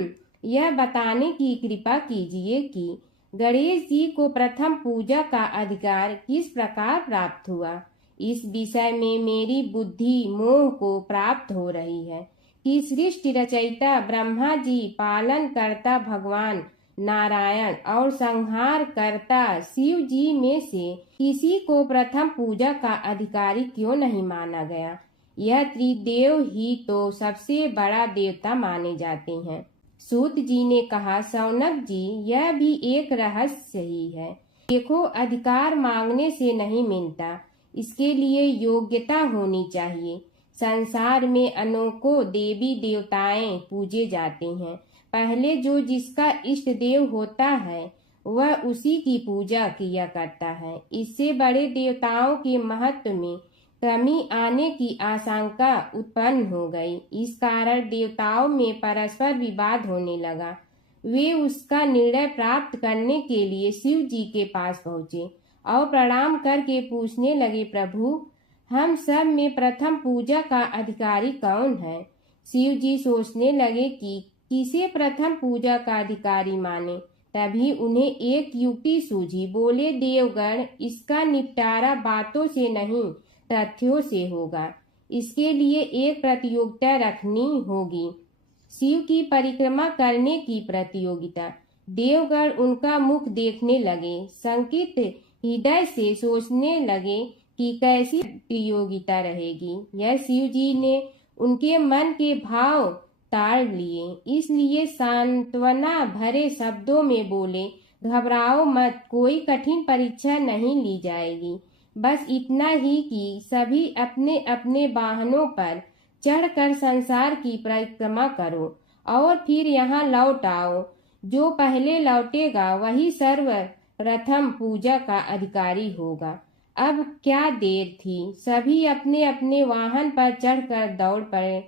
यह बताने की कृपा कीजिए कि गणेश जी को प्रथम पूजा का अधिकार किस प्रकार प्राप्त हुआ। इस विषय में मेरी बुद्धि मोह को प्राप्त हो रही है कि सृष्टि रचयिता ब्रह्मा जी, पालन करता भगवान नारायण और संहार करता शिव जी में से किसी को प्रथम पूजा का अधिकारी क्यों नहीं माना गया। यह त्रिदेव ही तो सबसे बड़ा देवता माने जाते हैं। सूत जी ने कहा, शौनक जी, यह भी एक रहस्य ही है। देखो, अधिकार मांगने से नहीं मिलता, इसके लिए योग्यता होनी चाहिए। संसार में अनेकों देवी देवताएं पूजे जाते हैं। पहले जो जिसका इष्ट देव होता है वह उसी की पूजा किया करता है। इससे बड़े देवताओं के महत्व में कमी आने की आशंका उत्पन्न हो गई। इस कारण देवताओं में परस्पर विवाद होने लगा। वे उसका निर्णय प्राप्त करने के लिए शिव जी के पास पहुँचे और प्रणाम करके पूछने लगे, प्रभु हम सब में प्रथम पूजा का अधिकारी कौन है? शिव जी सोचने लगे कि किसे प्रथम पूजा का अधिकारी माने। तभी उन्हें एक युक्ति सूझी। बोले, देवगण, इसका निपटारा बातों से नहीं तथ्यों से होगा। इसके लिए एक प्रतियोगिता रखनी होगी, शिव की परिक्रमा करने की प्रतियोगिता। देवगण उनका मुख देखने लगे, शंकित हृदय से सोचने लगे कि कैसी प्रतियोगिता रहेगी। यह शिव जी ने उनके मन के भाव ताड़ लिए, इसलिए सांत्वना भरे शब्दों में बोले, घबराओ मत, कोई कठिन परीक्षा नहीं ली जाएगी। बस इतना ही कि सभी अपने अपने वाहनों पर चढ़कर संसार की परिक्रमा करो और फिर यहाँ लौट आओ। जो पहले लौटेगा वही सर्वप्रथम पूजा का अधिकारी होगा। अब क्या देर थी, सभी अपने अपने वाहन पर चढ़कर दौड़ पड़े।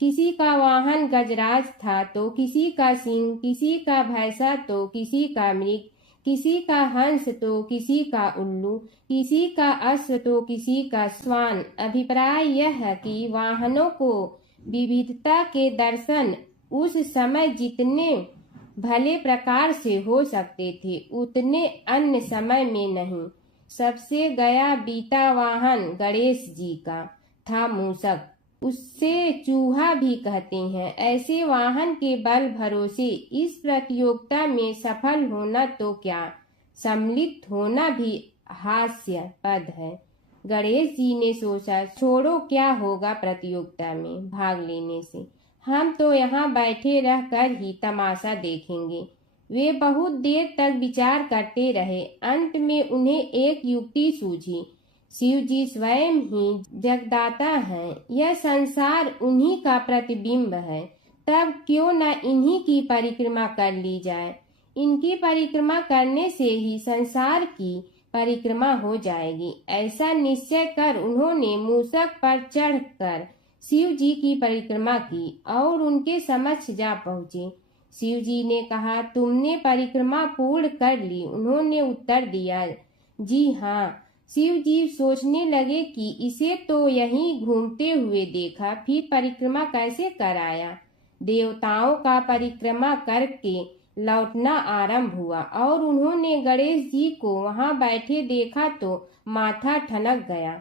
किसी का वाहन गजराज था तो किसी का सिंह, किसी का भैंसा तो किसी का मृग, किसी का हंस तो किसी का उल्लू, किसी का अश्व तो किसी का श्वान। अभिप्राय यह है कि वाहनों को विविधता के दर्शन उस समय जितने भले प्रकार से हो सकते थे उतने अन्य समय में नहीं। सबसे गया बीता वाहन गणेश जी का था मूषक, उससे चूहा भी कहते हैं। ऐसे वाहन के बल भरोसे इस प्रतियोगिता में सफल होना तो क्या, सम्मिलित होना भी हास्यास्पद है। गणेश जी ने सोचा, छोड़ो, क्या होगा प्रतियोगिता में भाग लेने से, हम तो यहाँ बैठे रहकर ही तमाशा देखेंगे। वे बहुत देर तक विचार करते रहे। अंत में उन्हें एक युक्ति सूझी। शिव जी स्वयं ही जगदाता हैं, यह संसार उन्हीं का प्रतिबिंब है, तब क्यों न इन्हीं की परिक्रमा कर ली जाए। इनकी परिक्रमा करने से ही संसार की परिक्रमा हो जाएगी। ऐसा निश्चय कर उन्होंने मूषक पर चढ़कर शिव जी की परिक्रमा की और उनके समक्ष जा पहुँचे। शिव जी ने कहा, तुमने परिक्रमा पूर्ण कर ली? उन्होंने उत्तर दिया, जी हाँ। शिव जी सोचने लगे कि इसे तो यहीं घूमते हुए देखा, फिर परिक्रमा कैसे कराया। देवताओं का परिक्रमा करके लौटना आरंभ हुआ और उन्होंने गणेश जी को वहां बैठे देखा तो माथा ठनक गया।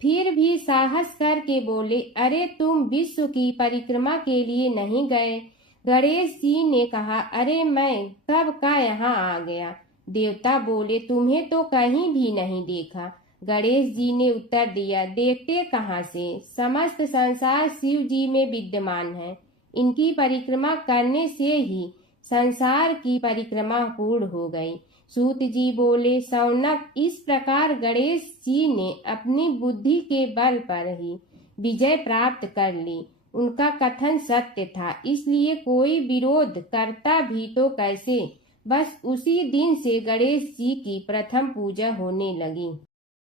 फिर भी साहस करके बोले, अरे तुम विश्व की परिक्रमा के लिए नहीं गए? गणेश जी ने कहा, अरे मैं कब का यहाँ आ गया। देवता बोले, तुम्हें तो कहीं भी नहीं देखा। गणेश जी ने उत्तर दिया, देखते कहाँ से, समस्त संसार शिव जी में विद्यमान है। इनकी परिक्रमा करने से ही संसार की परिक्रमा पूर्ण हो गई। सूत जी बोले, शौनक, इस प्रकार गणेश जी ने अपनी बुद्धि के बल पर ही विजय प्राप्त कर ली। उनका कथन सत्य था, इसलिए कोई विरोध करता भी तो कैसे। बस उसी दिन से गणेश जी की प्रथम पूजा होने लगी।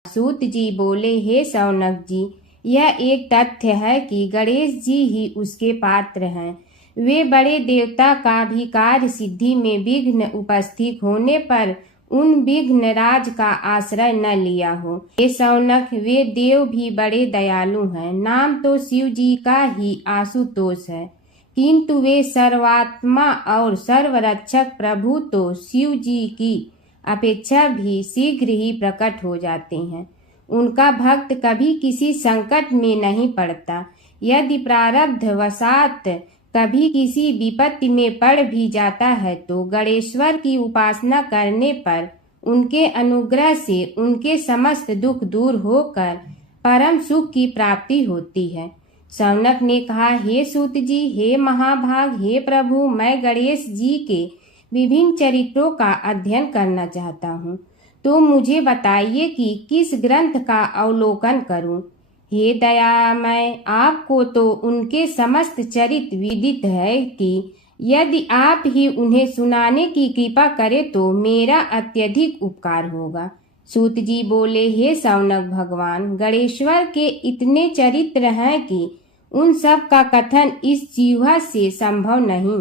सूत जी बोले, हे शौनक जी, यह एक तथ्य है कि गणेश जी ही उसके पात्र हैं। वे बड़े देवता का भी कार्य सिद्धि में विघ्न उपस्थित होने पर उन विघ्न राज का आश्रय न लिया हो। हे शौनक, वे देव भी बड़े दयालु हैं। नाम तो शिव जी का ही आशुतोष है, किंतु वे सर्वात्मा और सर्वरक्षक प्रभु तो शिव जी की अपेक्षा भी शीघ्र ही प्रकट हो जाते हैं। उनका भक्त कभी किसी संकट में नहीं पड़ता। यदि प्रारब्ध वशात कभी किसी विपत्ति में पड़ भी जाता है तो गणेश्वर की उपासना करने पर उनके अनुग्रह से उनके समस्त दुख दूर होकर परम सुख की प्राप्ति होती है। शौनक ने कहा, हे सूत जी, हे महाभाग, हे प्रभु, मैं गणेश जी के विभिन्न चरित्रों का अध्ययन करना चाहता हूँ, तो मुझे बताइए कि किस ग्रंथ का अवलोकन करूँ। हे दयामय, आपको तो उनके समस्त चरित्र विदित है कि यदि आप ही उन्हें सुनाने की कृपा करें तो मेरा अत्यधिक उपकार होगा। सूत जी बोले, हे शौनक भगवान, गणेश्वर के इतने चरित्र हैं कि उन सब का कथन इस जिह्वा से संभव नहीं,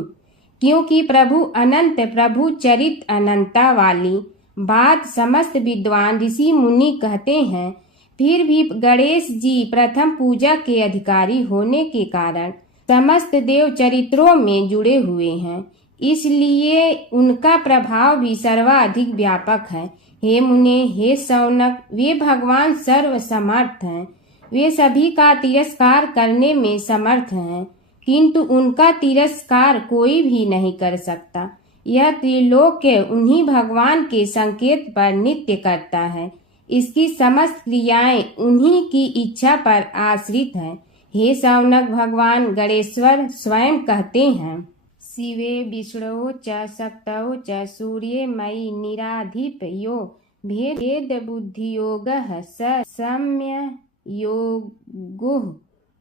क्योंकि प्रभु अनंत प्रभु चरित अनंता वाली बात समस्त विद्वान ऋषि मुनि कहते हैं। फिर भी गणेश जी प्रथम पूजा के अधिकारी होने के कारण समस्त देव चरित्रों में जुड़े हुए हैं, इसलिए उनका प्रभाव भी सर्वाधिक व्यापक है। हे मुने, हे शौनक, वे भगवान सर्व समर्थ हैं। वे सभी का तिरस्कार करने में समर्थ हैं, किंतु उनका तिरस्कार कोई भी नहीं कर सकता। यह त्रिलोक्य उन्हीं भगवान के संकेत पर नित्य करता है। इसकी समस्त क्रियाएं उन्हीं की इच्छा पर आश्रित हैं। हे शौनक, भगवान गणेश्वर स्वयं कहते हैं, शिवे विष्णु च शक्तौ च सूर्ये मयि निराधिप यो भेद बुद्धि योगः स सम्य योगो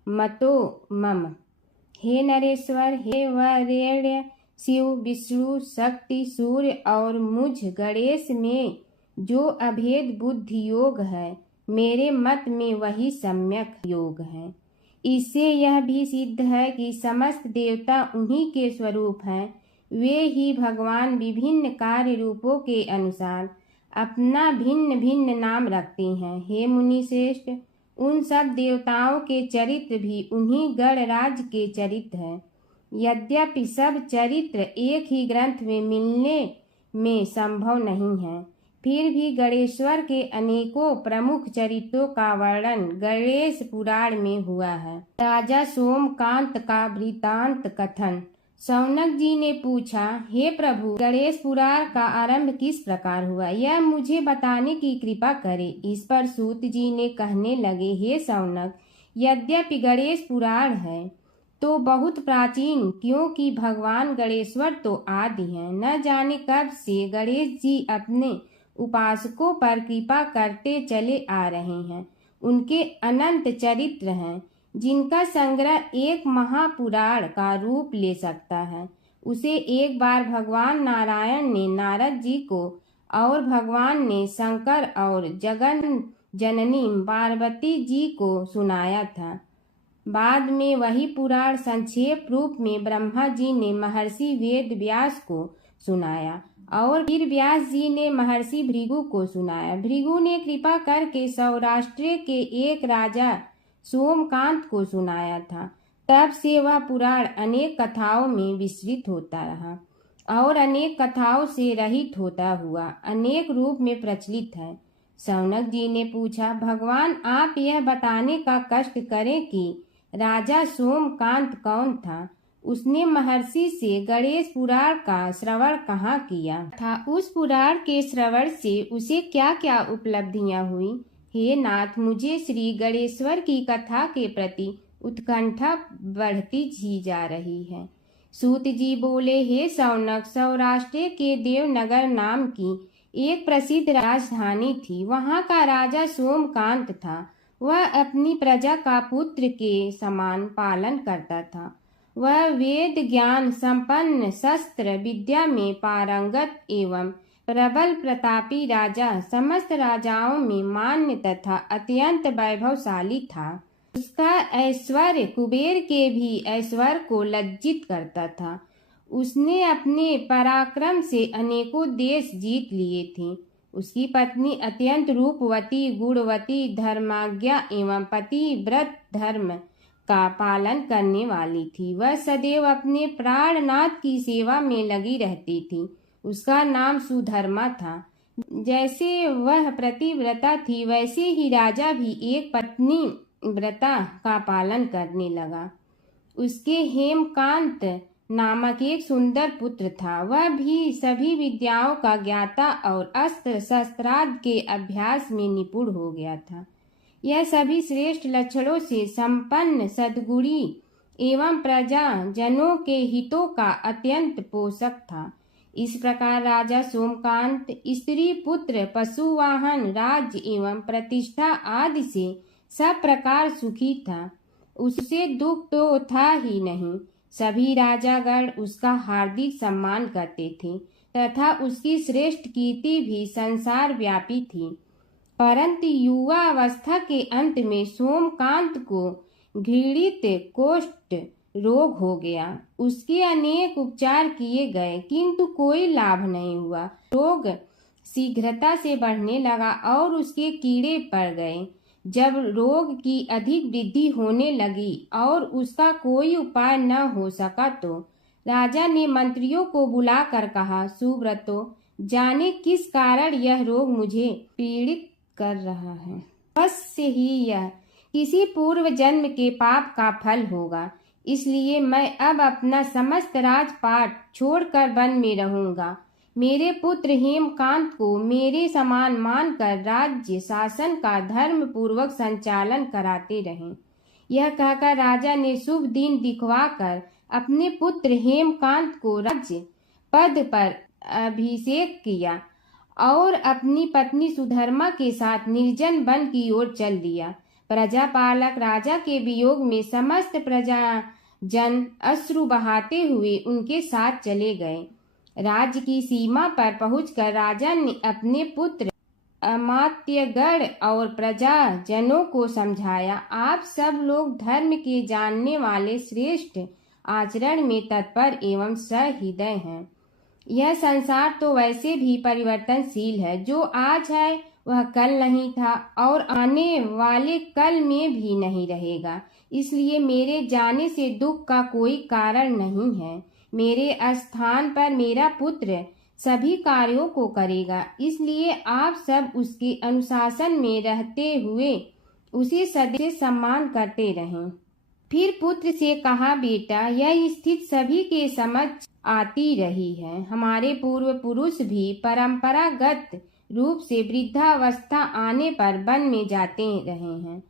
मतो मम। हे नरेश्वर, हे वरेण्य, शिव, विष्णु, शक्ति, सूर्य और मुझ गणेश में जो अभेद बुद्धि योग है, मेरे मत में वही सम्यक योग है। इससे यह भी सिद्ध है कि समस्त देवता उन्हीं के स्वरूप हैं। वे ही भगवान विभिन्न कार्य रूपों के अनुसार अपना भिन्न भिन्न नाम रखते हैं। हे मुनि श्रेष्ठ, उन सब देवताओं के चरित्र भी उन्हीं गणराज के चरित्र हैं। यद्यपि सब चरित्र एक ही ग्रंथ में मिलने में संभव नहीं है, फिर भी गणेश्वर के अनेकों प्रमुख चरित्रों का वर्णन गणेश पुराण में हुआ है। राजा सोमकांत का वृत्तांत कथन। शौनक जी ने पूछा, हे प्रभु, गणेश पुराण का आरंभ किस प्रकार हुआ, यह मुझे बताने की कृपा करे। इस पर सूत जी ने कहने लगे, हे शौनक, यद्यपि गणेश पुराण है तो बहुत प्राचीन, क्योंकि भगवान गणेश्वर तो आदि हैं। न जाने कब से गणेश जी अपने उपासकों पर कृपा करते चले आ रहे हैं। उनके अनंत चरित्र हैं, जिनका संग्रह एक महापुराण का रूप ले सकता है। उसे एक बार भगवान नारायण ने नारद जी को और भगवान ने शंकर और जगन जननी पार्वती जी को सुनाया था। बाद में वही पुराण संक्षेप रूप में ब्रह्मा जी ने महर्षि वेद व्यास को सुनाया और फिर व्यास जी ने महर्षि भृगु को सुनाया। भृगु ने कृपा करके सौराष्ट्र के एक राजा सोमकांत को सुनाया था। तब से वह पुराण अनेक कथाओं में विस्तृत होता रहा और अनेक कथाओं से रहित होता हुआ अनेक रूप में प्रचलित है। शौनक जी ने पूछा, भगवान, आप यह बताने का कष्ट करें कि राजा सोमकांत कौन था। उसने महर्षि से गणेश पुराण का श्रवण कहाँ किया था, उस पुराण के श्रवण से उसे क्या क्या उपलब्धियां हुई। हे नाथ, मुझे श्री गणेश्वर की कथा के प्रति उत्कंठा बढ़ती ही जा रही है। सूत जी बोले, हे शौनक, सौराष्ट्र के देवनगर नाम की एक प्रसिद्ध राजधानी थी। वहाँ का राजा सोमकांत था। वह अपनी प्रजा का पुत्र के समान पालन करता था। वह वेद ज्ञान संपन्न, शस्त्र विद्या में पारंगत एवं प्रबल प्रतापी राजा, समस्त राजाओं में मान्य तथा अत्यंत वैभवशाली था। उसका ऐश्वर्य कुबेर के भी ऐश्वर्य को लज्जित करता था। उसने अपने पराक्रम से अनेकों देश जीत लिए थे। उसकी पत्नी अत्यंत रूपवती, गुणवती, धर्माज्ञा एवं पतिव्रत धर्म का पालन करने वाली थी। वह सदैव अपने प्राणनाथ की सेवा में लगी रहती थी। उसका नाम सुधर्मा था। जैसे वह प्रतिव्रता थी, वैसे ही राजा भी एक पत्नी व्रता का पालन करने लगा। उसके हेमकांत नामक एक सुंदर पुत्र था। वह भी सभी विद्याओं का ज्ञाता और अस्त्र शस्त्रादि के अभ्यास में निपुण हो गया था। यह सभी श्रेष्ठ लक्षणों से संपन्न, सद्गुणी एवं प्रजा जनों के हितों का अत्यंत पोषक था। इस प्रकार राजा सोमकांत स्त्री, पुत्र, पशु, वाहन, राज्य एवं प्रतिष्ठा आदि से सब प्रकार सुखी था। उससे दुख तो था ही नहीं। सभी राजागण उसका हार्दिक सम्मान करते थे तथा उसकी श्रेष्ठ कीर्ति भी संसार व्यापी थी। परंतु युवा अवस्था के अंत में सोमकांत को घृणित, कोष्ठ, रोग हो गया। उसके अनेक उपचार किए गए किंतु कोई लाभ नहीं हुआ। रोग शीघ्रता से बढ़ने लगा और उसके कीड़े पड़ गए। जब रोग की अधिक वृद्धि होने लगी और उसका कोई उपाय न हो सका तो राजा ने मंत्रियों को बुलाकर कहा, सुब्रतो, जाने किस कारण यह रोग मुझे पीड़ित कर रहा है। अवश्य ही यह किसी पूर्व जन्म के पाप का फल होगा। इसलिए मैं अब अपना समस्त राजपाट छोड़कर वन में रहूंगा। मेरे पुत्र हेमकांत को मेरे समान मानकर राज्य शासन का धर्म पूर्वक संचालन कराते रहें। यह कहकर राजा ने शुभ दिन दिखवाकर अपने पुत्र हेमकांत को राज्य पद पर अभिषेक किया और अपनी पत्नी सुधर्मा के साथ निर्जन वन की ओर चल दिया। प्रजापालक राजा के वियोग में समस्त प्रजा जन अश्रु बहाते हुए उनके साथ चले गए। राज्य की सीमा पर पहुंचकर राजा ने अपने पुत्र अमात्यगण और प्रजा जनों को समझाया, आप सब लोग धर्म के जानने वाले श्रेष्ठ आचरण में तत्पर एवं सहृदय हैं। यह संसार तो वैसे भी परिवर्तनशील है। जो आज है वह कल नहीं था और आने वाले कल में भी नहीं रहेगा। इसलिए मेरे जाने से दुख का कोई कारण नहीं है। मेरे स्थान पर मेरा पुत्र सभी कार्यों को करेगा। इसलिए आप सब उसके अनुशासन में रहते हुए उसे सदैव सम्मान करते रहें। फिर पुत्र से कहा, बेटा, यह स्थिति सभी के समझ आती रही है। हमारे पूर्व पुरुष भी परंपरागत रूप से वृद्धावस्था आने पर वन में जाते रहे हैं।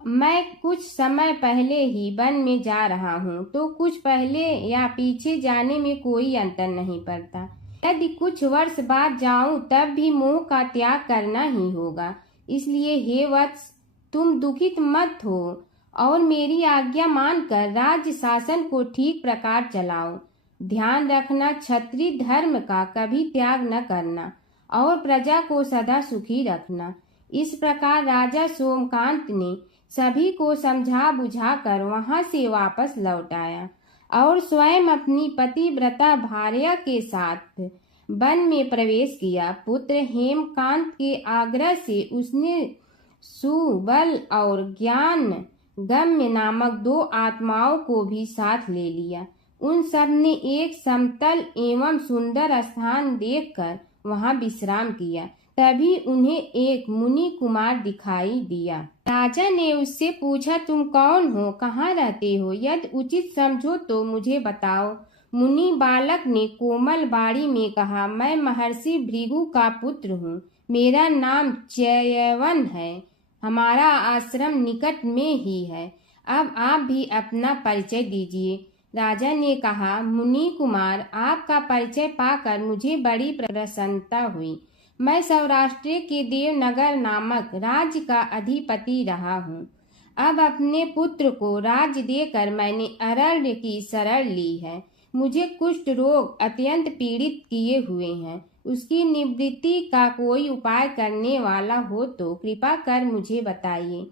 मैं कुछ समय पहले ही वन में जा रहा हूँ तो कुछ पहले या पीछे जाने में कोई अंतर नहीं पड़ता। यदि कुछ वर्ष बाद जाऊं तब भी मोह का त्याग करना ही होगा। इसलिए हे वत्स, तुम दुखित मत हो और मेरी आज्ञा मानकर राज्य शासन को ठीक प्रकार चलाओ। ध्यान रखना, क्षत्रिय धर्म का कभी त्याग न करना और प्रजा को सदा सुखी रखना। इस प्रकार राजा सोमकांत ने सभी को समझा बुझाकर वहां से वापस लौट आया और स्वयं अपनी पतिव्रता भार्या के साथ वन में प्रवेश किया। पुत्र हेमकांत के आग्रह से उसने सुबल और ज्ञान गम्य नामक 2 आत्माओं को भी साथ ले लिया। उन सब ने एक समतल एवं सुंदर स्थान देखकर वहां विश्राम किया। तभी उन्हें एक मुनि कुमार दिखाई दिया। राजा ने उससे पूछा, तुम कौन हो, कहाँ रहते हो? यदि उचित समझो तो मुझे बताओ। मुनि बालक ने कोमल बाड़ी में कहा, मैं महर्षि भृगु का पुत्र हूँ। मेरा नाम च्यवन है। हमारा आश्रम निकट में ही है। अब आप भी अपना परिचय दीजिए। राजा ने कहा, मुनि कुमार, आपका परिचय पाकर मुझे बड़ी प्रसन्नता हुई। मैं सौराष्ट्र के देवनगर नामक राज्य का अधिपति रहा हूँ। अब अपने पुत्र को राज्य देकर मैंने अरण्य की शरण ली है। मुझे कुष्ठ रोग अत्यंत पीड़ित किए हुए हैं। उसकी निवृत्ति का कोई उपाय करने वाला हो तो कृपा कर मुझे बताइए।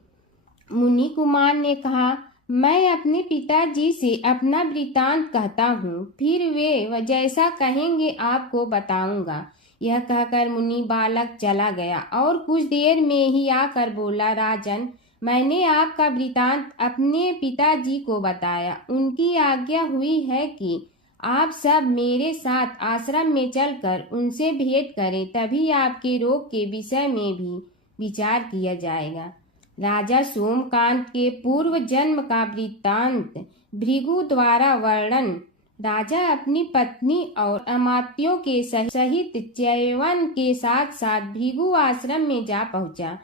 मुनि कुमार ने कहा, मैं अपने पिताजी से अपना वृतांत कहता हूँ, फिर वे जैसा कहेंगे आपको बताऊंगा। यह कहकर मुनि बालक चला गया और कुछ देर में ही आकर बोला, राजन, मैंने आपका वृतांत अपने पिताजी को बताया। उनकी आज्ञा हुई है कि आप सब मेरे साथ आश्रम में चलकर उनसे भेंट करें, तभी आपके रोग के विषय में भी विचार किया जाएगा। राजा सोमकांत के पूर्व जन्म का वृत्तांत भृगु द्वारा वर्णन। राजा अपनी पत्नी और अमात्यों के सहित च्यवन के साथ साथ भृगु आश्रम में जा पहुंचा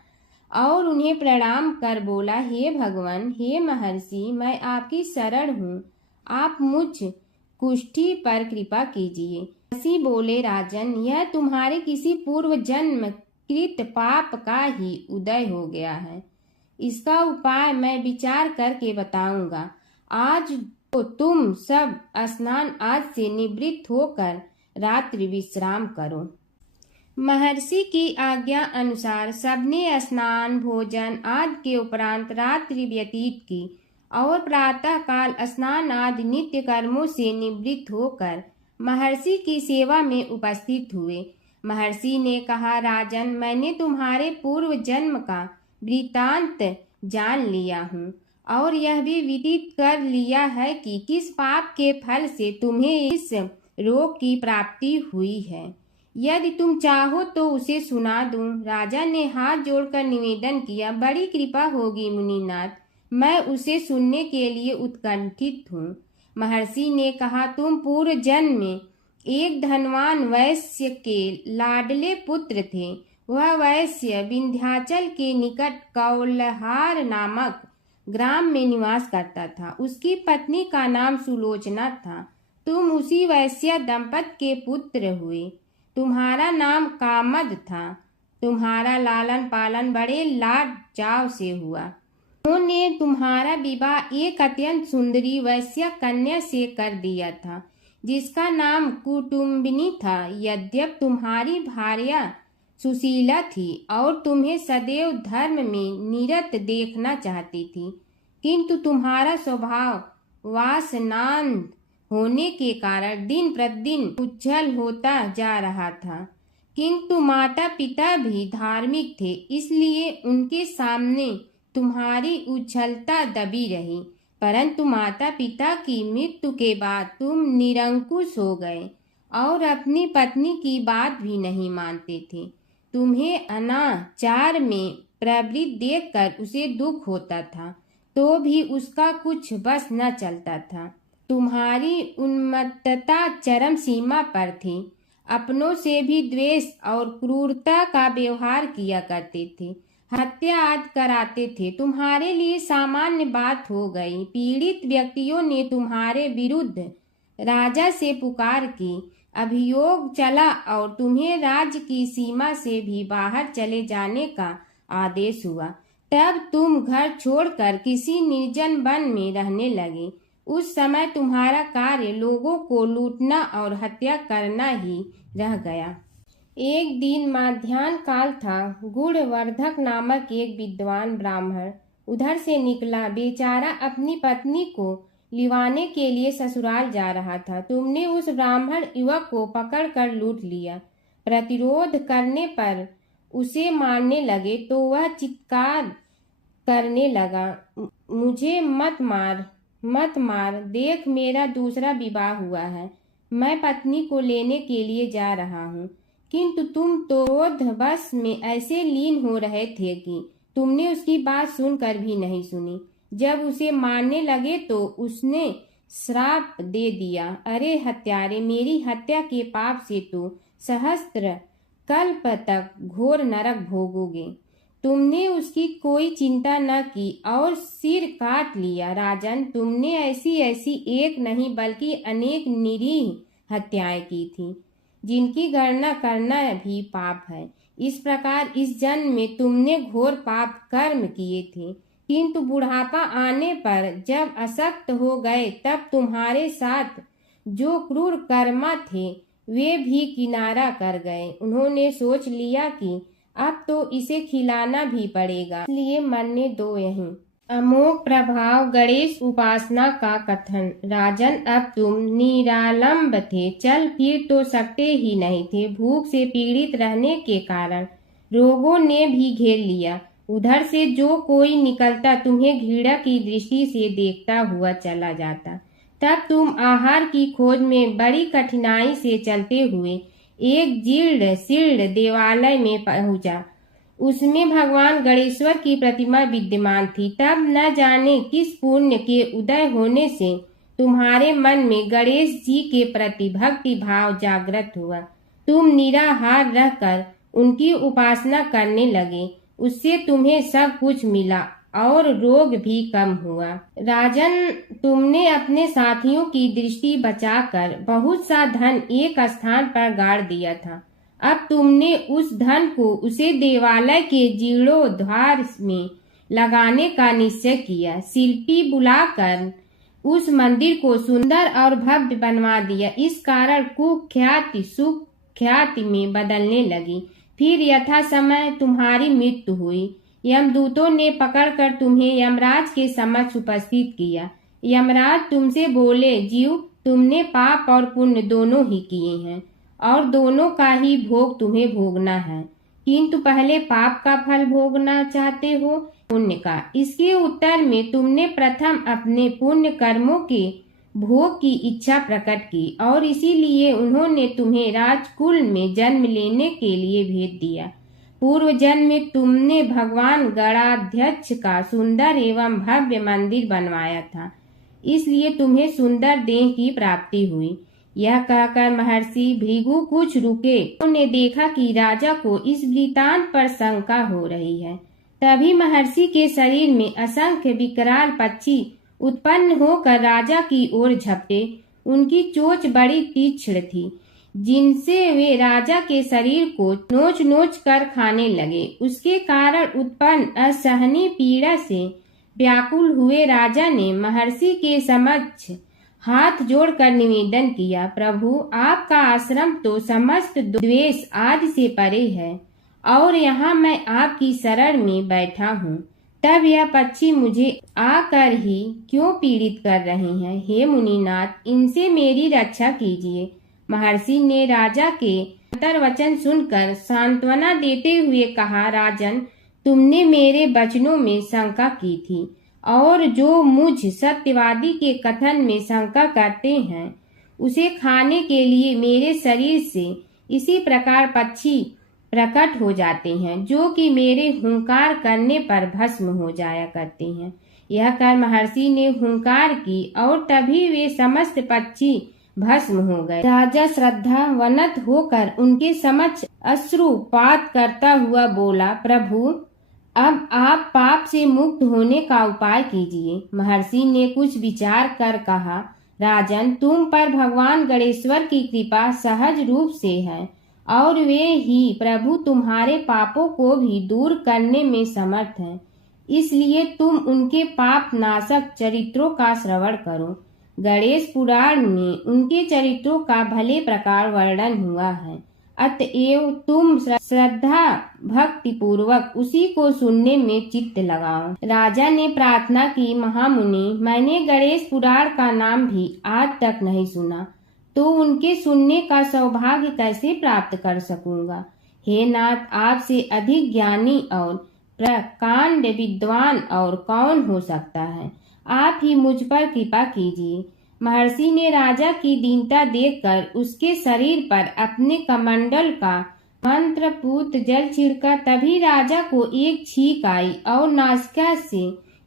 और उन्हें प्रणाम कर बोला, हे भगवान, हे महर्षि, मैं आपकी शरण हूँ। आप मुझ कुष्ठी पर कृपा कीजिए। महर्षि बोले, राजन, यह तुम्हारे किसी पूर्व जन्म कृत पाप का ही उदय हो गया है। इसका उपाय मैं विचार करके बताऊंगा। आज तो तुम सब स्नान आज से निवृत्त होकर रात्रि विश्राम करो। महर्षि की आज्ञा अनुसार सबने स्नान भोजन आदि के उपरांत रात्रि व्यतीत की और प्रातः काल स्नान आदि नित्य कर्मों से निवृत्त होकर महर्षि की सेवा में उपस्थित हुए। महर्षि ने कहा, राजन, मैंने तुम्हारे पूर्व जन्म का वृत्तांत जान लिया हूँ और यह भी विदित कर लिया है कि किस पाप के फल से तुम्हें इस रोग की प्राप्ति हुई है। यदि तुम चाहो तो उसे सुना दूं। राजा ने हाथ जोड़कर निवेदन किया, बड़ी कृपा होगी मुनिनाथ, मैं उसे सुनने के लिए उत्कंठित हूँ। महर्षि ने कहा, तुम पूर्व जन्म में एक धनवान वैश्य के लाडले पुत्र थे। वह वैश्य विंध्याचल के निकट कौलहार नामक ग्राम में निवास करता था। उसकी पत्नी का नाम सुलोचना था। तुम उसी वैश्य दंपत के पुत्र हुए। तुम्हारा नाम कामद था। तुम्हारा लालन पालन बड़े लाड चाव से हुआ। उन्होंने तुम्हारा विवाह एक अत्यंत सुंदरी वैश्य कन्या से कर दिया था, जिसका नाम कुटुम्बिनी था। यद्यप तुम्हारी भार्या सुशीला थी और तुम्हें सदैव धर्म में निरत देखना चाहती थी, किंतु तुम्हारा स्वभाव वासनांध होने के कारण दिन प्रतिदिन उज्जवल होता जा रहा था। किंतु माता पिता भी धार्मिक थे, इसलिए उनके सामने तुम्हारी उज्ज्वलता दबी रही। परंतु माता पिता की मृत्यु के बाद तुम निरंकुश हो गए और अपनी पत्नी की बात भी नहीं मानते थे। तुम्हें अनाचार में प्रवृत्त देखकर उसे दुख होता था, तो भी उसका कुछ बस न चलता था। तुम्हारी उन्मत्तता चरम सीमा पर थी। अपनों से भी द्वेष और क्रूरता का व्यवहार किया करते थे। हत्या आदि कराते थे। तुम्हारे लिए सामान्य बात हो गई। पीड़ित व्यक्तियों ने तुम्हारे विरुद्ध राजा से पुकार की। अभियोग चला और तुम्हें राज्य की सीमा से भी बाहर चले जाने का आदेश हुआ। तब तुम घर छोड़कर किसी निर्जन वन में रहने लगे। उस समय तुम्हारा कार्य लोगों को लूटना और हत्या करना ही रह गया। एक दिन माध्याह्न काल था। गुणवर्धक नामक एक विद्वान ब्राह्मण उधर से निकला। बेचारा अपनी पत्नी को लिवाने के लिए ससुराल जा रहा था। तुमने उस ब्राह्मण युवक को पकड़कर लूट लिया। प्रतिरोध करने पर उसे मारने लगे तो वह चित्कार करने लगा, मुझे मत मार, मत मार, देख मेरा दूसरा विवाह हुआ है। मैं पत्नी को लेने के लिए जा रहा हूँ। किंतु तुम तो क्रोध बस में ऐसे लीन हो रहे थे कि तुमने उसकी बात सुनकर भी नहीं सुनी। जब उसे मारने लगे तो उसने श्राप दे दिया, अरे हत्यारे, मेरी हत्या के पाप से तो सहस्त्र कल्प तक घोर नरक भोगोगे। तुमने उसकी कोई चिंता न की और सिर काट लिया। राजन, तुमने ऐसी ऐसी एक नहीं बल्कि अनेक निरीह हत्याएं की थी, जिनकी गणना करना भी पाप है। इस प्रकार इस जन्म में तुमने घोर पाप कर्म किए थे, किंतु बुढ़ापा आने पर जब अशक्त हो गए तब तुम्हारे साथ जो क्रूर कर्मा थे वे भी किनारा कर गए। उन्होंने सोच लिया कि अब तो इसे खिलाना भी पड़ेगा, इसलिए मरने दो यहीं। अमोघ प्रभाव गणेश उपासना का कथन। राजन, अब तुम निरालंब थे, चल फिर तो सकते ही नहीं थे। भूख से पीड़ित रहने के कारण रोगों ने भी घेर लिया। उधर से जो कोई निकलता तुम्हें घृणा की दृष्टि से देखता हुआ चला जाता। तब तुम आहार की खोज में बड़ी कठिनाई से चलते हुए एक जीर्ण शीर्ण देवालय में पहुंचा। उसमें भगवान गणेश्वर की प्रतिमा विद्यमान थी। तब न जाने किस पुण्य के उदय होने से तुम्हारे मन में गणेश जी के प्रति भक्ति भाव जागृत हुआ। तुम निराहार रहकर उनकी उपासना करने लगे। उससे तुम्हें सब कुछ मिला और रोग भी कम हुआ। राजन, तुमने अपने साथियों की दृष्टि बचाकर बहुत सा धन एक स्थान पर गाड़ दिया था। अब तुमने उस धन को उसे देवालय के जीर्णोद्धार में लगाने का निश्चय किया। शिल्पी बुलाकर उस मंदिर को सुंदर और भव्य बनवा दिया। इस कारण कुख्याति सुख्याति में बदलने लगी। फिर यथा समय तुम्हारी मृत्यु हुई। यमदूतों ने पकड़कर तुम्हें यमराज के समक्ष उपस्थित किया। यमराज तुमसे बोले, जीव, तुमने पाप और पुण्य दोनों ही किए हैं और दोनों का ही भोग तुम्हें भोगना है, किंतु पहले पाप का फल भोगना चाहते हो पुण्य का। इसके उत्तर में तुमने प्रथम अपने पुण्य कर्मों के भोग की इच्छा प्रकट की और इसीलिए उन्होंने तुम्हें राजकुल में जन्म लेने के लिए भेज दिया। पूर्व जन्म में तुमने भगवान गणाध्यक्ष का सुंदर एवं भव्य मंदिर बनवाया था, इसलिए तुम्हें सुंदर देह की प्राप्ति हुई। यह कहकर महर्षि भृगु कुछ रुके। उन्होंने देखा कि राजा को इस वृतांत पर शंका हो रही है। तभी महर्षि के शरीर में असंख्य विकराल पक्षी उत्पन्न होकर राजा की ओर झपटे। उनकी चोंच बड़ी तीक्ष्ण थी, जिनसे वे राजा के शरीर को नोच नोच कर खाने लगे। उसके कारण उत्पन्न असहनीय पीड़ा से व्याकुल हुए राजा ने महर्षि के समक्ष हाथ जोड़कर निवेदन किया, प्रभु, आपका आश्रम तो समस्त द्वेष आदि से परे है और यहाँ मैं आपकी शरण में बैठा हूँ, तब यह पक्षी मुझे आकर ही क्यों पीड़ित कर रहे हैं? हे मुनिनाथ, इनसे मेरी रक्षा कीजिए। महर्षि ने राजा के अंतर्वचन सुनकर सांत्वना देते हुए कहा, राजन, तुमने मेरे वचनों में शंका की थी और जो मुझ सत्यवादी के कथन में शंका करते हैं उसे खाने के लिए मेरे शरीर से इसी प्रकार पक्षी प्रकट हो जाते हैं, जो कि मेरे हुंकार करने पर भस्म हो जाया करते हैं। यह कर महर्षि ने हुंकार की और तभी वे समस्त पक्षी भस्म हो गए। राजा श्रद्धावनत होकर उनके समक्ष अश्रुपात करता हुआ बोला, प्रभु, अब आप पाप से मुक्त होने का उपाय कीजिए। महर्षि ने कुछ विचार कर कहा, राजन, तुम पर भगवान गणेश्वर की कृपा सहज रूप से है और वे ही प्रभु तुम्हारे पापों को भी दूर करने में समर्थ हैं, इसलिए तुम उनके पाप नाशक चरित्रों का श्रवण करो। गणेश पुराण में उनके चरित्रों का भले प्रकार वर्णन हुआ है, अतएव तुम श्रद्धा भक्ति पूर्वक उसी को सुनने में चित्त लगाओ। राजा ने प्रार्थना की, महामुनि, मैंने गणेश पुराण का नाम भी आज तक नहीं सुना, तो उनके सुनने का सौभाग्य कैसे प्राप्त कर सकूंगा? हे नाथ, आपसे अधिक ज्ञानी और प्रकांड विद्वान और कौन हो सकता है? आप ही मुझ पर कृपा कीजिए। महर्षि ने राजा की दीनता देखकर उसके शरीर पर अपने कमंडल का मंत्रपूत जल छिड़का। तभी राजा को एक छींक आई और नासिका से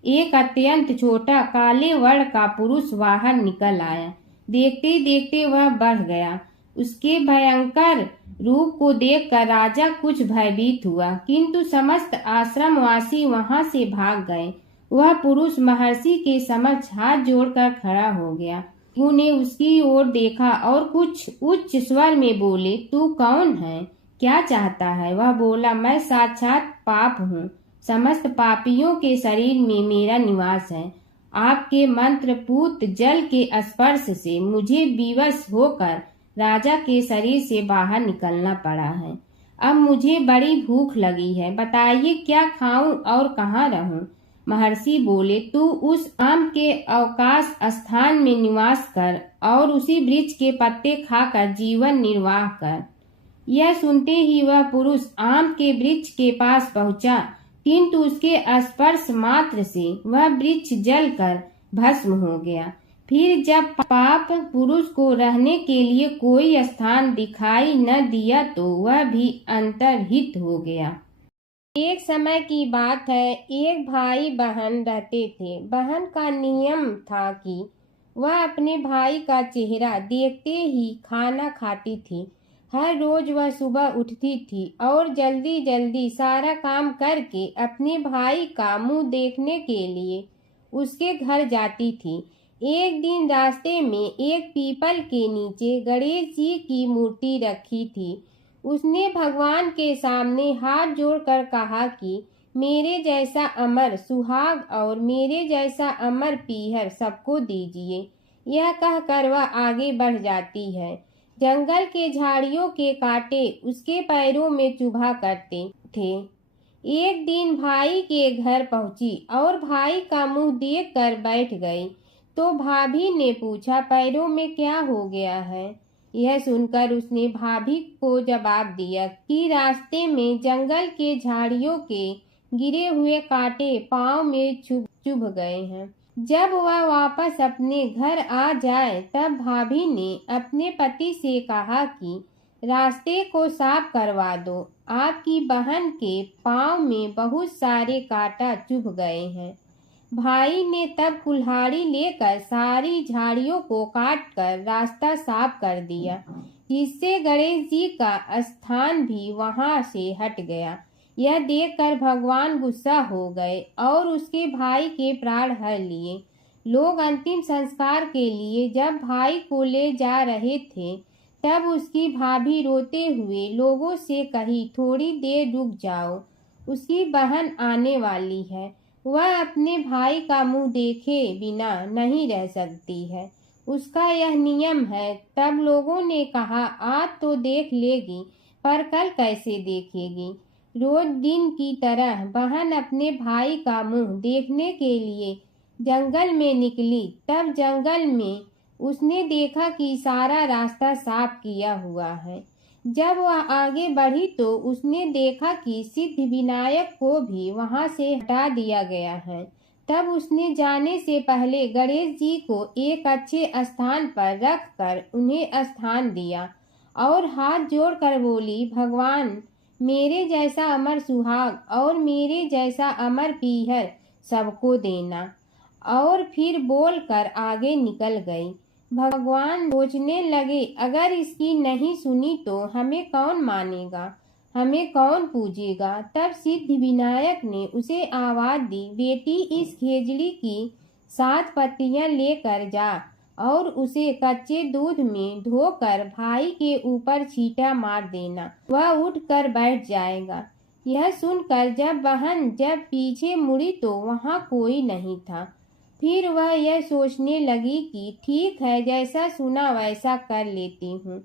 एक अत्यंत छोटा काले वर्ण का पुरुष बाहर निकल आया। देखते देखते वह बढ़ गया। उसके भयंकर रूप को देखकर राजा कुछ भयभीत हुआ, किंतु समस्त आश्रमवासी वहां से भाग गए। वह पुरुष महर्षि के समक्ष हाथ जोड़कर खड़ा हो गया। उन्हें उसकी ओर देखा और कुछ उच्च स्वर में बोले, तू कौन है, क्या चाहता है? वह बोला, मैं साक्षात पाप हूँ, समस्त पापियों के शरीर में मेरा निवास है। आपके मंत्रपूत जल के स्पर्श से मुझे विवश होकर राजा के शरीर से बाहर निकलना पड़ा है। अब मुझे बड़ी भूख लगी है, बताइए क्या खाऊं और कहाँ रहूं? महर्षि बोले, तू उस आम के अवकाश स्थान में निवास कर और उसी वृक्ष के पत्ते खाकर जीवन निर्वाह कर। यह सुनते ही वह पुरुष आम के वृक्ष के पास पहुंचा, किंतु उसके स्पर्श मात्र से वह वृक्ष जलकर भस्म हो गया। फिर जब पाप पुरुष को रहने के लिए कोई स्थान दिखाई न दिया तो वह भी अंतर्हित हो गया। एक समय की बात है, एक भाई बहन रहते थे। बहन का नियम था कि वह अपने भाई का चेहरा देखते ही खाना खाती थी। हर रोज वह सुबह उठती थी और जल्दी जल्दी सारा काम करके अपने भाई का मुंह देखने के लिए उसके घर जाती थी। एक दिन रास्ते में एक पीपल के नीचे गणेश जी की मूर्ति रखी थी। उसने भगवान के सामने हाथ जोड़कर कहा कि मेरे जैसा अमर सुहाग और मेरे जैसा अमर पीहर सबको दीजिए। यह कहकर वह आगे बढ़ जाती है। जंगल के झाड़ियों के कांटे उसके पैरों में चुभा करते थे। एक दिन भाई के घर पहुंची और भाई का मुंह देखकर बैठ गई। तो भाभी ने पूछा, पैरों में क्या हो गया है? यह सुनकर उसने भाभी को जवाब दिया कि रास्ते में जंगल के झाड़ियों के गिरे हुए कांटे पाँव में चुभ गए हैं। जब वह वापस अपने घर आ जाए तब भाभी ने अपने पति से कहा कि रास्ते को साफ करवा दो, आपकी बहन के पाँव में बहुत सारे कांटा चुभ गए हैं। भाई ने तब कुल्हाड़ी लेकर सारी झाड़ियों को काटकर रास्ता साफ कर दिया, जिससे गणेश जी का स्थान भी वहां से हट गया। यह देखकर भगवान गुस्सा हो गए और उसके भाई के प्राण हर लिए। लोग अंतिम संस्कार के लिए जब भाई को ले जा रहे थे तब उसकी भाभी रोते हुए लोगों से कही, थोड़ी देर रुक जाओ, उसकी बहन आने वाली है। वह अपने भाई का मुंह देखे बिना नहीं रह सकती है, उसका यह नियम है। तब लोगों ने कहा, आज तो देख लेगी पर कल कैसे देखेगी? रोज दिन की तरह बहन अपने भाई का मुंह देखने के लिए जंगल में निकली। तब जंगल में उसने देखा कि सारा रास्ता साफ किया हुआ है। जब वह आगे बढ़ी तो उसने देखा कि सिद्धिविनायक को भी वहां से हटा दिया गया है। तब उसने जाने से पहले गणेश जी को एक अच्छे स्थान पर रखकर उन्हें स्थान दिया और हाथ जोड़कर बोली, भगवान, मेरे जैसा अमर सुहाग और मेरे जैसा अमर पीहर सबको देना। और फिर बोलकर आगे निकल गई। भगवान सोचने लगे, अगर इसकी नहीं सुनी तो हमें कौन मानेगा, हमें कौन पूजेगा? तब सिद्धिविनायक ने उसे आवाज दी, बेटी, इस खेजड़ी की 7 पत्तियां लेकर जा और उसे कच्चे दूध में धोकर भाई के ऊपर छींटा मार देना, वह उठकर बैठ जाएगा। यह सुनकर जब पीछे मुड़ी तो वहां कोई नहीं था। फिर वह यह सोचने लगी कि ठीक है, जैसा सुना वैसा कर लेती हूँ।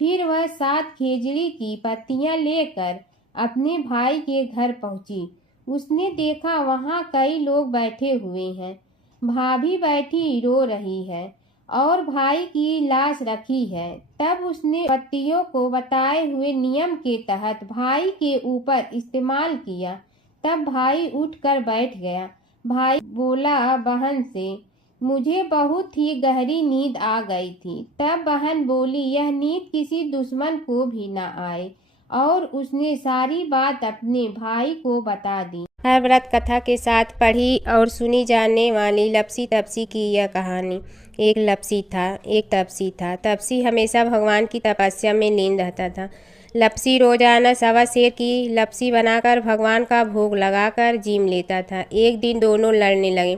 फिर वह 7 खेजड़ी की पत्तियां लेकर अपने भाई के घर पहुंची। उसने देखा वहां कई लोग बैठे हुए हैं। भाभी बैठी रो रही है और भाई की लाश रखी है। तब उसने पत्तियों को बताए हुए नियम के तहत भाई के ऊपर इस्तेमाल किया। तब भाई उठकर बैठ गया। भाई बोला बहन से, मुझे बहुत ही गहरी नींद आ गई थी। तब बहन बोली, यह नींद किसी दुश्मन को भी न आए, और उसने सारी बात अपने भाई को बता दी। हर व्रत कथा के साथ पढ़ी और सुनी जाने वाली लपसी तपसी की यह कहानी। एक लपसी था, एक तपसी था। तपसी हमेशा भगवान की तपस्या में लीन रहता था। लपसी रोजाना 1.25 सेर की लपसी बनाकर भगवान का भोग लगाकर जीम लेता था। एक दिन दोनों लड़ने लगे।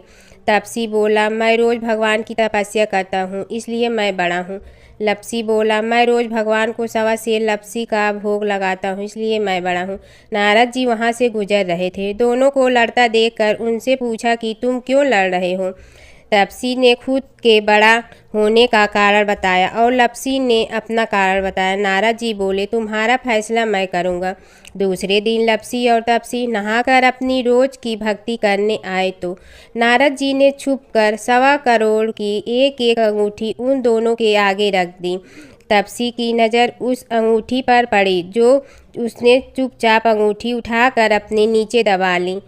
तपसी बोला, मैं रोज़ भगवान की तपस्या करता हूँ, इसलिए मैं बड़ा हूँ। लपसी बोला, मैं रोज़ भगवान को 1.25 सेर लपसी का भोग लगाता हूँ, इसलिए मैं बड़ा हूँ। नारद जी वहाँ से गुजर रहे थे। दोनों को लड़ता देखकर उनसे पूछा कि तुम क्यों लड़ रहे हो? तपसी ने खुद के बड़ा होने का कारण बताया और लपसी ने अपना कारण बताया। नारद जी बोले, तुम्हारा फैसला मैं करूँगा। दूसरे दिन लपसी और तपसी नहाकर अपनी रोज की भक्ति करने आए तो नारद जी ने छुपकर 1.25 करोड़ की एक अंगूठी उन दोनों के आगे रख दी। तपसी की नज़र उस अंगूठी पर पड़ी जो उसने चुपचाप अंगूठी उठाकर अपने नीचे दबा ली।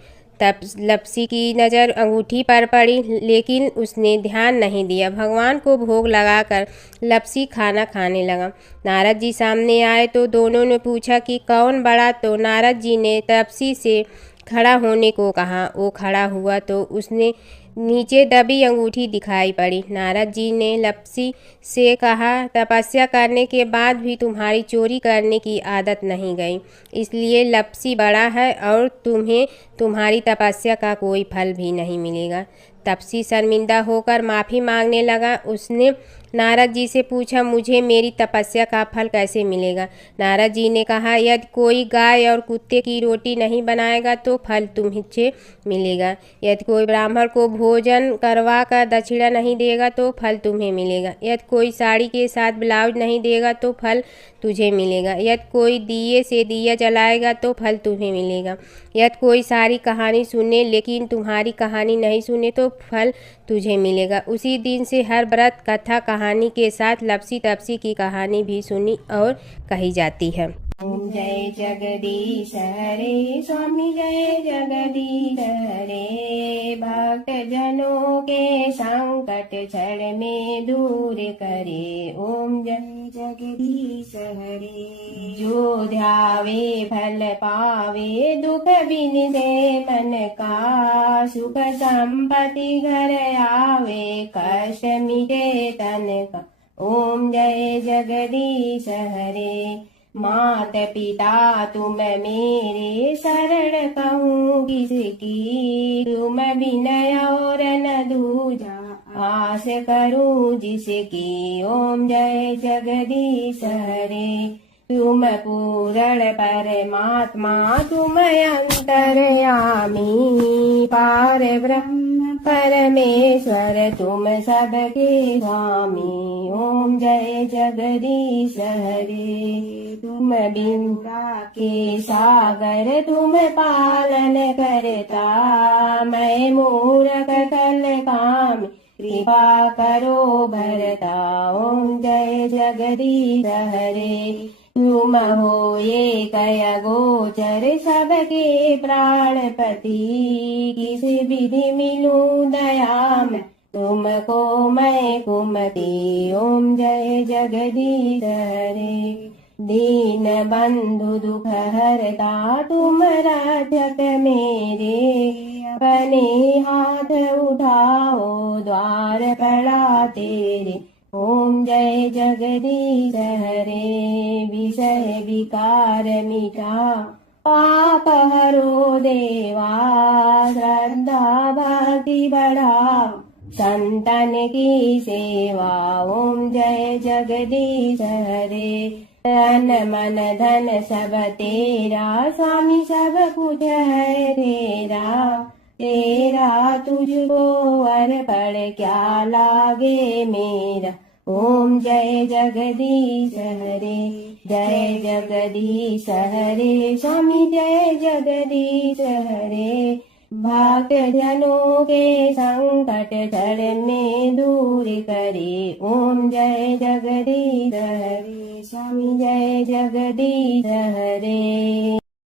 तब लपसी की नज़र अंगूठी पर पड़ी, लेकिन उसने ध्यान नहीं दिया। भगवान को भोग लगाकर लपसी खाना खाने लगा। नारद जी सामने आए तो दोनों ने पूछा कि कौन बड़ा? तो नारद जी ने तपसी से खड़ा होने को कहा। वो खड़ा हुआ तो उसने नीचे दबी अंगूठी दिखाई पड़ी। नारद जी ने लपसी से कहा, तपस्या करने के बाद भी तुम्हारी चोरी करने की आदत नहीं गई, इसलिए लपसी बड़ा है और तुम्हें तुम्हारी तपस्या का कोई फल भी नहीं मिलेगा। तपसी शर्मिंदा होकर माफ़ी मांगने लगा। उसने नारद जी से पूछा, मुझे मेरी तपस्या का फल कैसे मिलेगा? नारद जी ने कहा, यदि कोई गाय और कुत्ते की रोटी नहीं बनाएगा तो फल तुम्हें मिलेगा। यदि कोई ब्राह्मण को भोजन करवा कर दक्षिणा नहीं देगा तो फल तुम्हें मिलेगा। यदि कोई साड़ी के साथ ब्लाउज नहीं देगा तो फल तुझे मिलेगा। यदि कोई दिए से दिया जलाएगा तो फल तुम्हें मिलेगा। यदि कोई सारी कहानी सुने लेकिन तुम्हारी कहानी नहीं सुने तो फल तुझे मिलेगा। उसी दिन से हर व्रत कथा कहानी के साथ लपसी तपसी की कहानी भी सुनी और कही जाती है। ओम जय जगदीश हरे स्वामी जय जगदीश हरे। भक्त जनों के संकट क्षण में दूर करे। ओम जय जगदीश हरे। जो ध्यावे फल पावे दुख बिन से मन का। सुख संपत्ति घर आवे कष्ट मिटे तन का। ओम जय जगदीश हरे। मात पिता तुम मेरे शरण कहूँ किसकी। तुम विनय और न दूजा आस करूँ जिसकी। ओम जय जगदीश हरे। तुम पूर्ण परमात्मा तुम अंतर्यामी। पार ब्रह्म परमेश्वर तुम सबके स्वामी। ओम जय जगदीश हरे। तुम बिंदा के सागर तुम पालन करता। मैं मूरख कल काम कृपा करो भरता। ओम जय जगदीश हरे। तुम हो ये कय गोचर सबके प्राणपति। किस विधि मिलूं दया में तुमको मैं कुमति। ओम जय जगदीश हरे। दीन बंधु दुख हरता तुम रक्षक मेरे। अपने हाथ उठाओ द्वार पड़ा तेरे। ओम जय जगदीश हरे। विषय विकार मिटा पाप हरो देवा। श्रद्धा भक्ति बढ़ाओ संतन की सेवा। ओम जय जगदीश हरे। तन मन धन सब तेरा स्वामी सब कुछ है तेरा। तेरा तुझको अर्पण क्या लागे मेरा। ओम जय जगदीश हरे। जय जगदीश हरे स्वामी जय जगदीश हरे। भक्त जनों के संकट क्षण में दूर करे। ओम जय जगदीश हरे स्वामी जय जगदीश हरे।